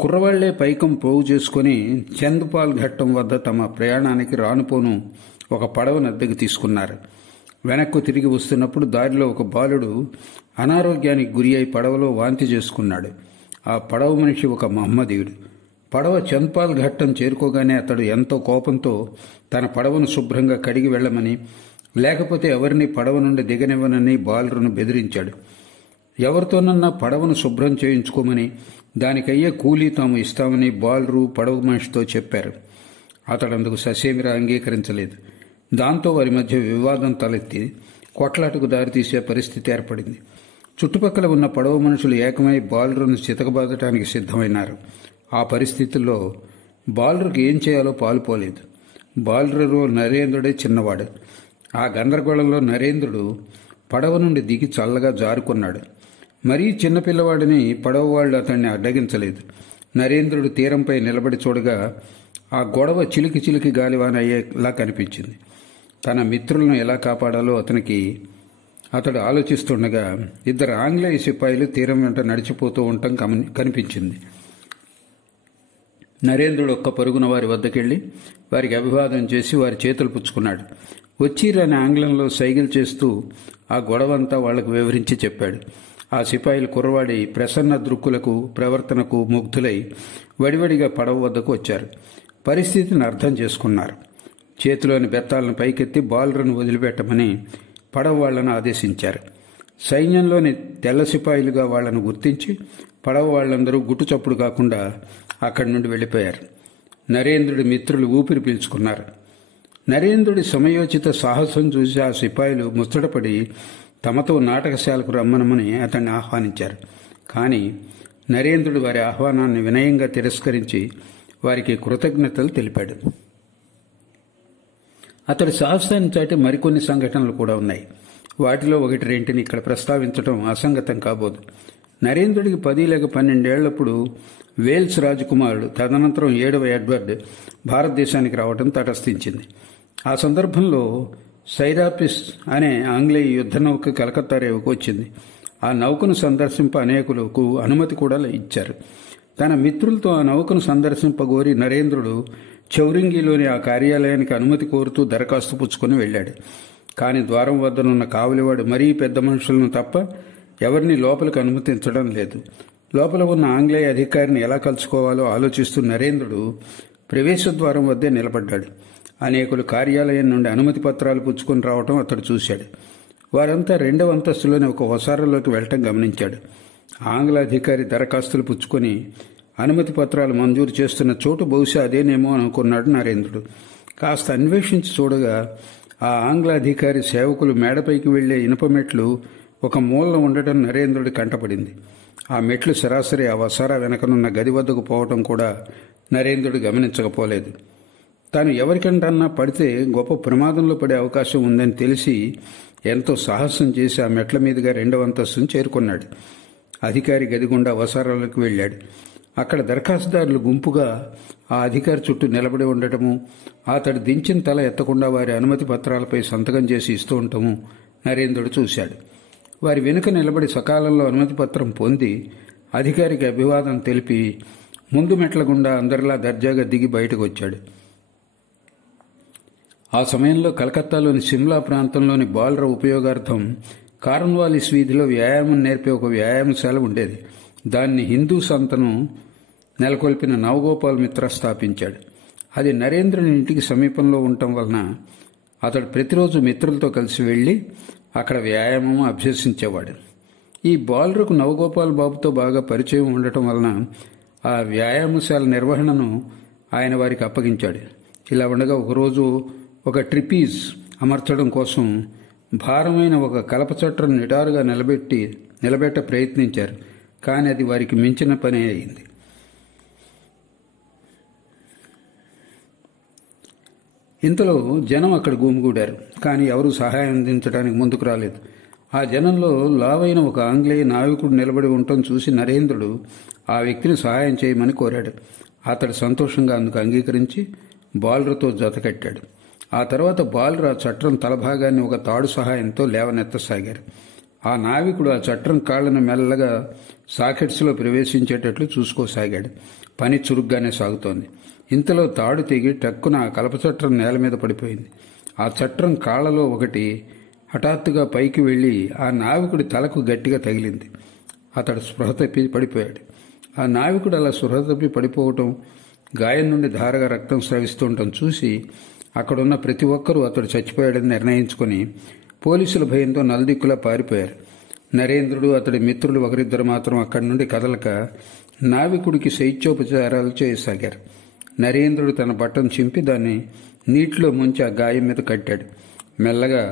కుర్రవాళ్లే పైకం పోగు చేసుకుని చంద్పాల్ ఘట్టం వద్ద తమ ప్రయాణానికి రానుపోను ఒక పడవను అద్దెకు తీసుకున్నారు. వెనక్కు తిరిగి వస్తున్నప్పుడు దారిలో ఒక బాలుడు అనారోగ్యానికి గురి అయి పడవలో వాంతి చేసుకున్నాడు. ఆ పడవ మనిషి ఒక మహమ్మదీయుడు. పడవ చంద్పాల్ ఘట్టం చేరుకోగానే అతడు ఎంతో కోపంతో తన పడవను శుభ్రంగా కడిగి వెళ్లమని, లేకపోతే ఎవరిని పడవ నుండి దిగనివ్వనని బాలురును బెదిరించాడు. ఎవరితోనన్నా పడవను శుభ్రం చేయించుకోమని, దానికయ్యే కూలీ తాము ఇస్తామని బాలురు పడవ మనిషితో చెప్పారు. అతడందుకు ససేమిరా అంగీకరించలేదు. దాంతో వారి మధ్య వివాదం తలెత్తి కొట్లాటకు దారితీసే పరిస్థితి ఏర్పడింది. చుట్టుపక్కల ఉన్న పడవ మనుషులు ఏకమై బాలురును చితకబాదటానికి సిద్ధమైనారు. ఆ పరిస్థితుల్లో బాలురుకు ఏం చేయాలో పాలుపోలేదు. బాలురులో నరేంద్రుడే చిన్నవాడు. ఆ గందరగోళంలో నరేంద్రుడు పడవ నుండి దిగి చల్లగా జారుకున్నాడు. మరీ చిన్నపిల్లవాడిని పడవ వాళ్ళు అతన్ని అడ్డగించలేదు. నరేంద్రుడు తీరంపై నిలబడి చూడగా ఆ గొడవ చిలికి చిలికి గాలివాన అయ్యేలా కనిపించింది. తన మిత్రులను ఎలా కాపాడాలో అతడు ఆలోచిస్తుండగా 2 ఆంగ్లేయ సిపాయిలు తీరం వెంట నడిచిపోతూ ఉండటం కనిపించింది. నరేంద్రుడు ఒక్క పరుగున వారి వద్దకెళ్లి వారికి అభివాదం చేసి వారి చేతులు పుచ్చుకున్నాడు. వచ్చిరని ఆంగ్లంలో సైగలు చేస్తూ ఆ గొడవంతా వాళ్లకు వివరించి చెప్పాడు. ఆ సిపాయిలు కుర్రవాడి ప్రసన్న దృక్కులకు, ప్రవర్తనకు ముగ్ధులై వడివడిగా పడవ వద్దకు వచ్చారు. పరిస్థితిని అర్థం చేసుకున్నారు. చేతిలోని బెత్తాలను పైకెత్తి బాలులను వదిలిపెట్టమని పడవ వాళ్లను ఆదేశించారు. సైన్యంలోని తెల్ల సిపాయిలుగా వాళ్లను గుర్తించి పడవ వాళ్లందరూ గుట్టుచప్పుడు కాకుండా అక్కడి నుండి వెళ్లిపోయారు. నరేంద్రుడి మిత్రులు ఊపిరి పీల్చుకున్నారు. నరేంద్రుడి సమయోచిత సాహసం చూసి ఆ సిపాయిలు ముచ్చటపడి తమతో నాటకశాలకు రమ్మనమని అతన్ని ఆహ్వానించారు. కానీ నరేంద్రుడు వారి ఆహ్వానాన్ని వినయంగా తిరస్కరించి వారికి కృతజ్ఞతలు తెలిపాడు. అతడి సాహసాన్ని చాటి మరికొన్ని సంఘటనలు కూడా ఉన్నాయి. వాటిలో 1-2 ఇక్కడ ప్రస్తావించడం అసంగతం కాబోదు. నరేంద్రుడికి 10 లేక 12 ఏళ్లప్పుడు వేల్స్ రాజకుమారుడు, తదనంతరం 7వ ఎడ్వర్డ్ భారతదేశానికి రావడం తటస్థించింది. ఆ సందర్భంలో సైరాపిస్ అనే ఆంగ్లేయ యుద్ధ నౌక కలకత్తా రేవుకు వచ్చింది. ఆ నౌకను సందర్శింప అనేకులకు అనుమతి కూడా ఇచ్చారు. తన మిత్రులతో ఆ నౌకను సందర్శింపగోరి నరేంద్రుడు చౌరింగిలోని ఆ కార్యాలయానికి అనుమతి కోరుతూ దరఖాస్తు పుచ్చుకొని వెళ్ళాడు. కాని ద్వారం వద్దనున్న కావలివాడు మరీ పెద్ద మనుషులను తప్ప ఎవరిని లోపలికి అనుమతించడం లేదు. లోపల ఉన్న ఆంగ్లేయ అధికారిని ఎలా కలుసుకోవాలో ఆలోచిస్తూ నరేంద్రుడు ప్రవేశద్వారం వద్దే నిలబడ్డాడు. అనేకులు కార్యాలయం నుండి అనుమతి పత్రాలు పుచ్చుకొని రావటం అతడు చూశాడు. వారంతా 2వ అంతస్తులోని ఒక వసారాలోకి వెళ్లటం గమనించాడు. ఆంగ్ల అధికారి దరఖాస్తులు పుచ్చుకొని అనుమతి పత్రాలు మంజూరు చేస్తున్న చోటు బహుశా అదేనేమో అనుకున్నాడు నరేంద్రుడు. కాస్త అన్వేషించి చూడగా ఆ ఆంగ్ల అధికారి సేవకులు మేడపైకి వెళ్లే ఇనుప మెట్లు ఒక మూలన ఉండటం నరేంద్రుడి కంటపడింది. ఆ మెట్లు సరాసరి ఆ వసారా వెనకనున్న గది వద్దకు పోవటం కూడా నరేంద్రుడు గమనించకపోలేదు. తాను ఎవరికంటన్నా పడితే గొప్ప ప్రమాదంలో పడే అవకాశం ఉందని తెలిసి ఎంతో సాహసం చేసి ఆ మెట్ల మీదుగా 2వ అంతస్తును చేరుకున్నాడు. అధికారి గది గుండా వసారాలకు వెళ్ళాడు. అక్కడ దరఖాస్తుదారులు గుంపుగా ఆ అధికారి చుట్టూ నిలబడి ఉండటము, అతడు దించిన తల ఎత్తకుండా వారి అనుమతి పత్రాలపై సంతకం చేసి ఇస్తూ ఉండటము నరేంద్రుడు చూశాడు. వారి వెనుక నిలబడి సకాలంలో అనుమతి పత్రం పొంది అధికారికి అభివాదం తెలిపి ముందు మెట్ల గుండా అందరిలా దర్జాగా దిగి బయటకు వచ్చాడు. ఆ సమయంలో కలకత్తాలోని సిమ్లా ప్రాంతంలోని బాలుర ఉపయోగార్థం కార్న్వాలిస్ వీధిలో వ్యాయామం నేర్పే ఒక వ్యాయామశాల ఉండేది. దాన్ని హిందూ సంతను నెలకొల్పిన నవగోపాల్ మిత్ర స్థాపించాడు. అది నరేంద్రుని ఇంటికి సమీపంలో ఉండటం వలన అతడు ప్రతిరోజు మిత్రులతో కలిసి వెళ్లి అక్కడ వ్యాయామం అభ్యసించేవాడు. ఈ బాలురకు నవగోపాల్ బాబుతో బాగా పరిచయం ఉండటం వలన ఆ వ్యాయామశాల నిర్వహణను ఆయన వారికి అప్పగించాడు. ఇలా ఉండగా ఒకరోజు ఒక ట్రిపీజ్ అమర్చడం కోసం భారమైన ఒక కలప చట్రం నిటారుగా నిలబెట్ట ప్రయత్నించారు. కానీ అది వారికి మించిన పని అయింది. ఇంతలో జనం అక్కడ గుమిగూడారు. కానీ ఎవరూ సహాయం అందించడానికి ముందుకు రాలేదు. ఆ జనంలో లావైన ఒక ఆంగ్లేయ నావికుడు నిలబడి ఉండటం చూసి నరేంద్రుడు ఆ వ్యక్తిని సహాయం చేయమని కోరాడు. అతడు సంతోషంగా అందుకు అంగీకరించి బాలురతో జతకట్టాడు. ఆ తర్వాత బాలురు ఆ చట్రం తలభాగాన్ని ఒక తాడు సహాయంతో లేవనెత్తసాగారు. ఆ నావికుడు ఆ చట్రం కాళ్లను మెల్లగా సాకెట్స్లో ప్రవేశించేటట్లు చూసుకోసాగాడు. పని చురుగ్గానే సాగుతోంది. ఇంతలో తాడు తెగి టక్కున ఆ కలప చట్రం నేల మీద పడిపోయింది. ఆ చట్రం కాళ్లలో ఒకటి హఠాత్తుగా పైకి వెళ్లి ఆ నావికుడి తలకు గట్టిగా తగిలింది. అతడు స్పృహ తప్పి పడిపోయాడు. ఆ నావికుడు అలా స్పృహ తప్పి పడిపోవటం, గాయం నుండి ధారగా రక్తం స్రవిస్తుండటం చూసి అక్కడున్న ప్రతి ఒక్కరూ అతడు చచ్చిపోయాడని నిర్ణయించుకుని పోలీసుల భయంతో నలుదిక్కులా పారిపోయారు. నరేంద్రుడు అతడి మిత్రులు ఒకరిద్దరు మాత్రం అక్కడి నుండి కదలక నావికుడికి శైత్యోపచారాలు చేయసాగారు. నరేంద్రుడు తన బట్టను చింపి దాన్ని నీటిలో ముంచి ఆ గాయం మీద కట్టాడు. మెల్లగా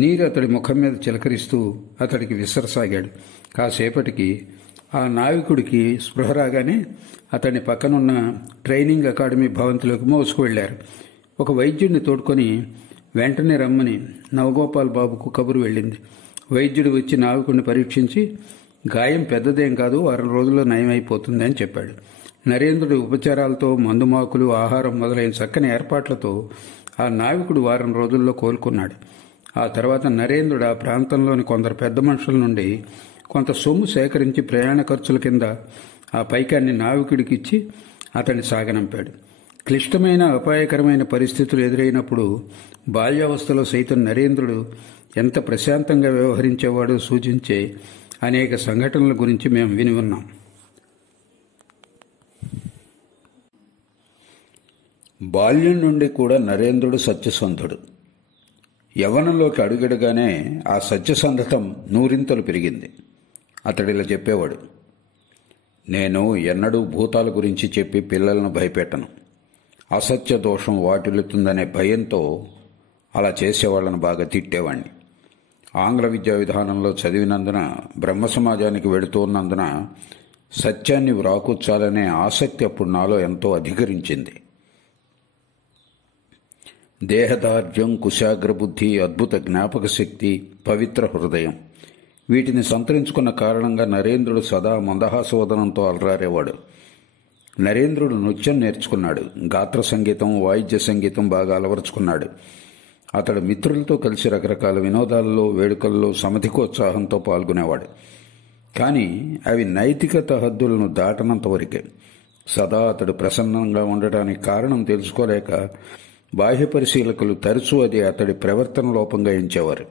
నీరు అతడి ముఖం మీద చిలకరిస్తూ అతడికి విసరసాగాడు. కాసేపటికి ఆ నావికుడికి స్పృహ రాగానే అతన్ని పక్కనున్న ట్రైనింగ్ అకాడమీ భవంతిలోకి మోసుకు వెళ్లారు. ఒక వైద్యుడిని తోడుకొని వెంటనే రమ్మని నవగోపాల్ బాబుకు కబురు వెళ్ళింది. వైద్యుడు వచ్చి నావికుడిని పరీక్షించి గాయం పెద్దదేం కాదు, 6 రోజుల్లో నయమైపోతుంది అని చెప్పాడు. నరేంద్రుడి ఉపచారాలతో మందుమాకులు, ఆహారం మొదలైన చక్కని ఏర్పాట్లతో ఆ నావికుడు 1 రోజుల్లో కోలుకున్నాడు. ఆ తర్వాత నరేంద్రుడు ఆ ప్రాంతంలోని కొందరు పెద్ద మనుషుల నుండి కొంత సొమ్ము సేకరించి ప్రయాణ ఖర్చుల కింద ఆ పైకాన్ని నావికుడికి ఇచ్చి అతన్ని సాగనంపాడు. క్లిష్టమైన అపాయకరమైన పరిస్థితులు ఎదురైనప్పుడు బాల్యావస్థలో సైతం నరేంద్రుడు ఎంత ప్రశాంతంగా వ్యవహరించేవాడో సూచించే అనేక సంఘటనల గురించి మేము విని ఉన్నాం. బాల్యం నుండి కూడా నరేంద్రుడు సత్యసంధుడు. యవ్వనంలోకి అడుగడగానే ఆ సత్యసంధతం 100 పెరిగింది. అతడిలా చెప్పేవాడు: నేను ఎన్నడూ భూతాల గురించి చెప్పి పిల్లలను భయపెట్టను. అసత్య దోషం వాటిల్లుతుందనే భయంతో అలా చేసేవాళ్లను బాగా తిట్టేవాణ్ణి. ఆంగ్ల విద్యా విధానంలో చదివినందున, బ్రహ్మ సమాజానికి వెళుతున్నందున సత్యాన్ని వ్రాకూర్చాలనే ఆసక్తి అప్పుడు నాలో ఎంతో అధికరించింది. దేహదార్ఢ్యం, కుశాగ్రబుద్ధి, అద్భుత జ్ఞాపక శక్తి, పవిత్ర హృదయం వీటిని సంతరించుకున్న కారణంగా నరేంద్రుడు సదా మందహాసవదనంతో అలరారేవాడు. నరేంద్రుడు నృత్యం నేర్చుకున్నాడు. గాత్ర సంగీతం, వాయిద్య సంగీతం బాగా అలవరుచుకున్నాడు. అతడు మిత్రులతో కలిసి రకరకాల వినోదాలలో, వేడుకల్లో సమధికోత్సాహంతో పాల్గొనేవాడు. కానీ అవి నైతికత హద్దులను దాటనంత వరకే. సదా అతడు ప్రసన్నంగా ఉండటానికి కారణం తెలుసుకోలేక బాహ్య పరిశీలకులు తరచూ అది అతడి ప్రవర్తన లోపంగా ఎంచేవారు.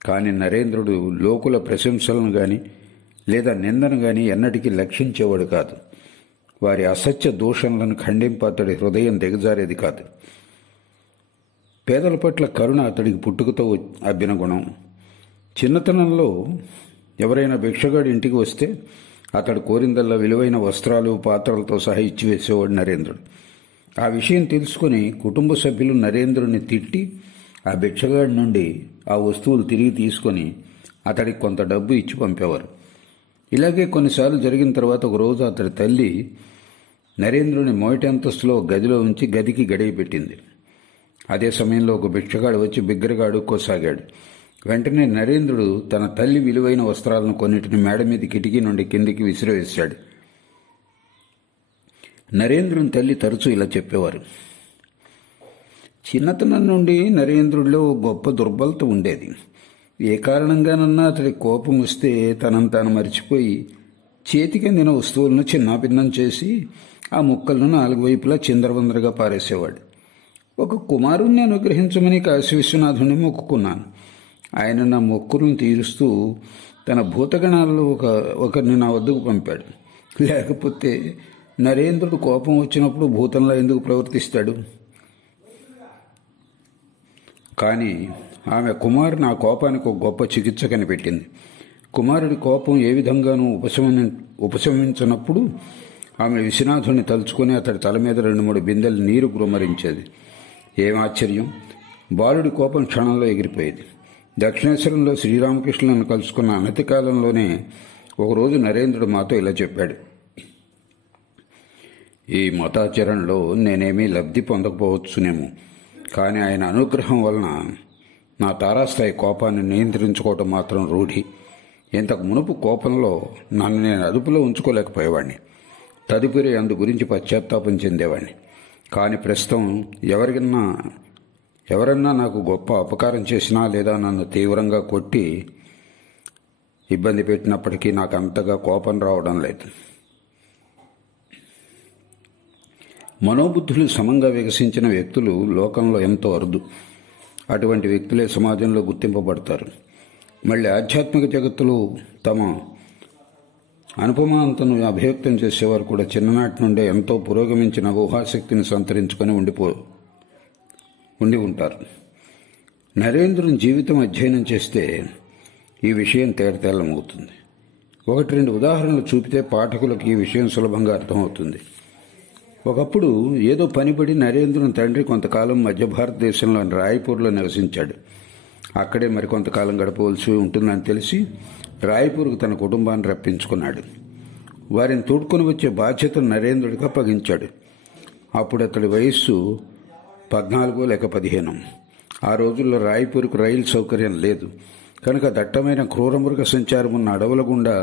కానీ నరేంద్రుడు లోకుల ప్రశంసలను గాని లేదా నిందను గాని ఎన్నటికీ లక్షించేవాడు కాదు. వారి అసత్య దూషణలను ఖండింప అతడి హృదయం దిగజారేది కాదు. పేదల పట్ల కరుణ అతడికి పుట్టుకతో అబ్బిన గుణం. చిన్నతనంలో ఎవరైనా భిక్షగాడి ఇంటికి వస్తే అతడు కోరిందల్లా విలువైన వస్త్రాలు, పాత్రలతో సహా ఇచ్చివేసేవాడు నరేంద్రుడు. ఆ విషయం తెలుసుకుని కుటుంబ సభ్యులు నరేంద్రుని తిట్టి ఆ భిక్షగాడి నుండి ఆ వస్తువులు తిరిగి తీసుకొని అతడికి కొంత డబ్బు ఇచ్చి పంపేవారు. ఇలాగే కొన్నిసార్లు జరిగిన తర్వాత ఒకరోజు అతడి తల్లి నరేంద్రుని మొదటి అంతస్తులో గదిలో ఉంచి గదికి గడియ పెట్టింది. అదే సమయంలో ఒక భిక్షగాడు వచ్చి బిగ్గరగా అడుక్కోసాగాడు. వెంటనే నరేంద్రుడు తన తల్లి విలువైన వస్త్రాలను కొన్నిటిని మేడ మీద కిటికీ నుండి కిందికి విసిరివేశాడు. నరేంద్రుని తల్లి తరచూ ఇలా చెప్పేవారు. చిన్నతనం నుండి నరేంద్రుడిలో గొప్ప దుర్బలత ఉండేది. ఏ కారణంగానన్నా అతడి కోపం వస్తే తనను తాను మరిచిపోయి చేతికి అందిన వస్తువులను చిన్నాభిన్నం చేసి ఆ ముక్కలను నాలుగు వైపులా చిందరవందరగా పారేసేవాడు. ఒక కుమారుణ్ణి అనుగ్రహించమని కాశీ విశ్వనాథుని మొక్కుకున్నాను. ఆయన నా మొక్కులను తీరుస్తూ తన భూతగణాల్లో ఒకరిని నా వద్దకు పంపాడు. లేకపోతే నరేంద్రుడు కోపం వచ్చినప్పుడు భూతంలో ఎందుకు ప్రవర్తిస్తాడు? కానీ ఆమె కుమారుని ఆ కోపానికి ఒక గొప్ప చికిత్స కనిపెట్టింది. కుమారుడి కోపం ఏ విధంగానూ ఉపశమించినప్పుడు ఆమె విశ్వనాథుని తలుచుకుని అతడి తల మీద 2-3 బిందెలు నీరు గుమ్మరించేది. ఏం ఆశ్చర్యం! బాలుడి కోపం క్షణంలో ఎగిరిపోయేది. దక్షిణేశ్వరంలో శ్రీరామకృష్ణులను కలుసుకున్న అనతి కాలంలోనే ఒకరోజు నరేంద్రుడు మాతో ఇలా చెప్పాడు. ఈ మతాచరణలో నేనేమీ లబ్ధి పొందకపోవచ్చునేమో, కానీ ఆయన అనుగ్రహం వలన నా తారాస్థాయి కోపాన్ని నియంత్రించుకోవటం మాత్రం రూఢి. ఇంతకు మునుపు కోపంలో నన్ను నేను అదుపులో ఉంచుకోలేకపోయేవాడిని. తదుపరి అందు గురించి పశ్చాత్తాపం చెందేవాడిని. కానీ ప్రస్తుతం ఎవరన్నా నాకు గొప్ప అపకారం చేసినా లేదా నన్ను తీవ్రంగా కొట్టి ఇబ్బంది పెట్టినప్పటికీ నాకు అంతగా కోపం రావడం లేదు. మనోబుద్ధులు సమంగా వికసించిన వ్యక్తులు లోకంలో ఎంతో అరుదు. అటువంటి వ్యక్తులే సమాజంలో గుర్తింపబడతారు. మళ్ళీ ఆధ్యాత్మిక జగత్తులో తమ అనుపమాంతను అభివ్యక్తం చేసేవారు కూడా చిన్ననాటి నుండే ఎంతో పురోగమించిన ఊహాశక్తిని సంతరించుకొని ఉండి ఉంటారు. నరేంద్రుని జీవితం అధ్యయనం చేస్తే ఈ విషయం తేటతెల్లమవుతుంది. 1-2 ఉదాహరణలు చూపితే పాఠకులకు ఈ విషయం సులభంగా అర్థమవుతుంది. ఒకప్పుడు ఏదో పనిపడి నరేంద్రుని తండ్రి కొంతకాలం మధ్య భారతదేశంలోని రాయ్పూర్లో నివసించాడు. అక్కడే మరికొంతకాలం గడపవలసి ఉంటుందని తెలిసి రాయ్పూర్కు తన కుటుంబాన్ని రప్పించుకున్నాడు. వారిని తోడ్కొని వచ్చే బాధ్యతను నరేంద్రుడికి అప్పగించాడు. అప్పుడు అతడి వయస్సు 14 లేక 15. ఆ రోజుల్లో రాయ్పూర్కు రైలు సౌకర్యం లేదు కనుక దట్టమైన క్రూరమృగ సంచారం ఉన్న అడవుల గుండా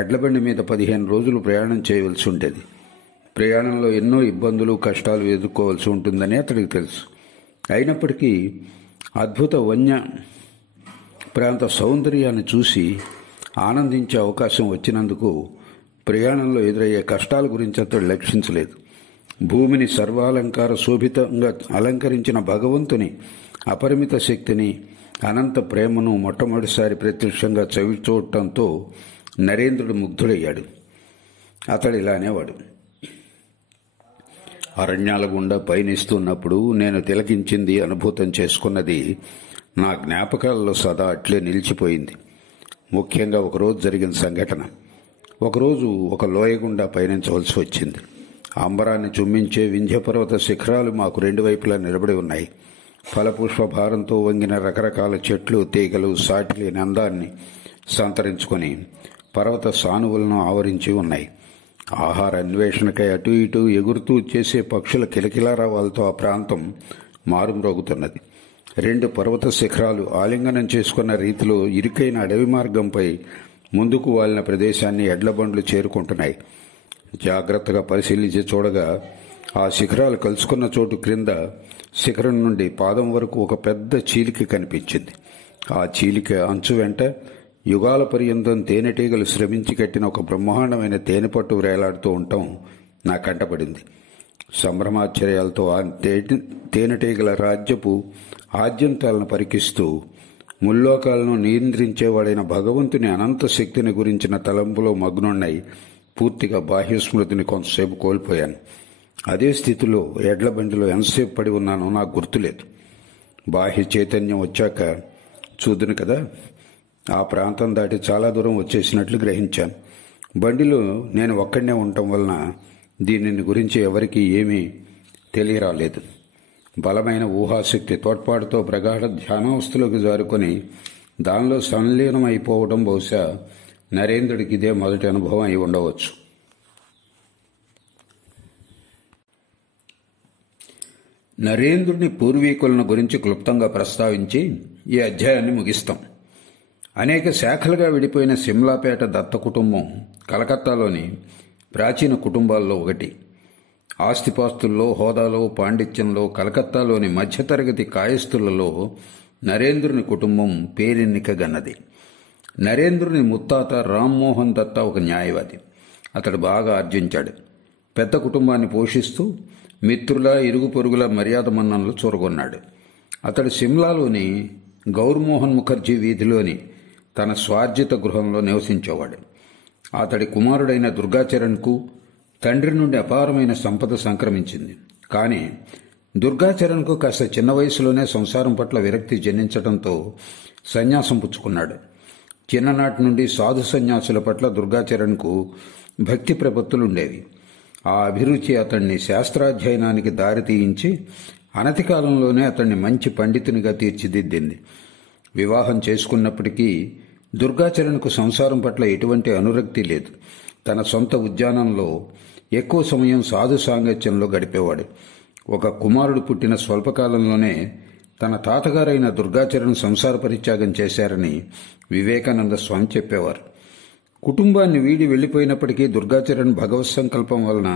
ఎడ్లబండి మీద 15 రోజులు ప్రయాణం చేయవలసి ఉండేది. ప్రయాణంలో ఎన్నో ఇబ్బందులు, కష్టాలు ఎదుర్కోవాల్సి ఉంటుందని అతడికి తెలుసు. అయినప్పటికీ అద్భుత వన్య ప్రాంత సౌందర్యాన్ని చూసి ఆనందించే అవకాశం వచ్చినందుకు ప్రయాణంలో ఎదురయ్యే కష్టాల గురించి అతడు లక్షించలేదు. భూమిని సర్వాలంకార శోభితంగా అలంకరించిన భగవంతుని అపరిమిత శక్తిని, అనంత ప్రేమను మొట్టమొదటిసారి ప్రత్యక్షంగా చవిచూడటంతో నరేంద్రుడు ముగ్ధుడయ్యాడు. అతడు ఇలా అనేవాడు. అరణ్యాల గుండా పయనిస్తున్నప్పుడు నేను తిలకించింది, అనుభూతం చేసుకున్నది నా జ్ఞాపకాలలో సదా అట్లే నిలిచిపోయింది. ముఖ్యంగా ఒకరోజు జరిగిన సంఘటన. ఒకరోజు ఒక లోయ గుండా పయనించవలసి వచ్చింది. అంబరాన్ని చుమ్మించే వింధ్యపర్వత శిఖరాలు మాకు 2 వైపులా నిలబడి ఉన్నాయి. ఫలపుష్ప భారంతో వంగిన రకరకాల చెట్లు, తీగలు సాటి లేని అందాన్ని సంతరించుకొని పర్వత సానువులను ఆవరించి ఉన్నాయి. ఆహార అన్వేషణకై అటు ఇటు ఎగురుతూ చేసే పక్షుల కిలకిలారావాలతో ఆ ప్రాంతం మారుమ్రోగుతున్నది. 2 పర్వత శిఖరాలు ఆలింగనం చేసుకున్న రీతిలో ఇరుకైన అడవి మార్గంపై ముందుకు వాలిన ప్రదేశాన్ని ఎడ్లబండ్లు చేరుకుంటున్నాయి. జాగ్రత్తగా పరిశీలించి చూడగా ఆ శిఖరాలు కలుసుకున్న చోటు క్రింద శిఖరం నుండి పాదం వరకు ఒక పెద్ద చీలిక కనిపించింది. ఆ చీలిక అంచు వెంట యుగాల పర్యంతం తేనెటీగలు శ్రమించి కట్టిన ఒక బ్రహ్మాండమైన తేనెపట్టు వేలాడుతూ ఉండటం నా కంటపడింది. సంభ్రమాశ్చర్యాలతో ఆ తేనెటీగల రాజ్యపు ఆద్యంతాలను పరికిస్తూ ముల్లోకాలను నియంత్రించేవాడైన భగవంతుని అనంత శక్తిని గురించిన తలంపులో మగ్నున్నై పూర్తిగా బాహ్యస్మృతిని కొంతసేపు కోల్పోయాను. అదే స్థితిలో ఎడ్ల బండిలో ఎంతసేపు పడి ఉన్నానో నాకు గుర్తులేదు. బాహ్య చైతన్యం వచ్చాక చూదును కదా, ఆ ప్రాంతం దాటి చాలా దూరం వచ్చేసినట్లు గ్రహించాను. బండిలో నేను ఒక్కడనే ఉండటం వలన దీనిని గురించి ఎవరికీ ఏమీ తెలియరాలేదు. బలమైన ఊహాశక్తి తోడ్పాటుతో ప్రగాఢ ధ్యానావస్థలోకి జారుకొని దానిలో సంలీనం అయిపోవడం బహుశా నరేంద్రుడికి ఇదే మొదటి అనుభవం అయి ఉండవచ్చు. నరేంద్రుని పూర్వీకులను గురించి క్లుప్తంగా ప్రస్తావించి ఈ అధ్యాయాన్ని ముగిస్తాం. అనేక శాఖలుగా విడిపోయిన సిమ్లాపేట దత్త కుటుంబం కలకత్తాలోని ప్రాచీన కుటుంబాల్లో ఒకటి. ఆస్తిపాస్తుల్లో, హోదాలో, పాండిత్యంలో కలకత్తాలోని మధ్యతరగతి కాయస్థులలో నరేంద్రుని కుటుంబం పేరెన్నికగన్నది. నరేంద్రుని ముత్తాత రామ్మోహన్ దత్తా ఒక న్యాయవాది. అతడు బాగా ఆర్జించాడు. పెద్ద కుటుంబాన్ని పోషిస్తూ మిత్రుల, ఇరుగు పొరుగుల మర్యాద మన్ననలు చూరగొన్నాడు. అతడు సిమ్లాలోని గౌర్మోహన్ ముఖర్జీ వీధిలోని తన స్వార్జిత గృహంలో నివసించేవాడు. అతడి కుమారుడైన దుర్గాచరణ్కు తండ్రి నుండి అపారమైన సంపద సంక్రమించింది. కానీ దుర్గాచరణ్కు కాస్త చిన్న వయసులోనే సంసారం పట్ల విరక్తి జనించడంతో సన్యాసం పుచ్చుకున్నాడు. చిన్ననాటి నుండి సాధు సన్యాసుల పట్ల దుర్గాచరణ్కు భక్తి ప్రపత్తులుండేవి. ఆ అభిరుచి అతన్ని శాస్త్రాధ్యయనానికి దారితీయించి అనతి కాలంలోనే అతన్ని మంచి పండితునిగా తీర్చిదిద్దింది. వివాహం చేసుకున్నప్పటికీ దుర్గాచరణ్కు సంసారం పట్ల ఎటువంటి అనురక్తి లేదు. తన సొంత ఉద్యానంలో ఎక్కువ సమయం సాధు సాంగత్యంలో గడిపేవాడు. ఒక కుమారుడు పుట్టిన స్వల్పకాలంలోనే తన తాతగారైన దుర్గాచరణ్ సంసార పరిత్యాగం చేశారని వివేకానంద స్వామి చెప్పేవారు. కుటుంబాన్ని వీడి వెళ్లిపోయినప్పటికీ దుర్గాచరణ్ భగవత్ సంకల్పం వలన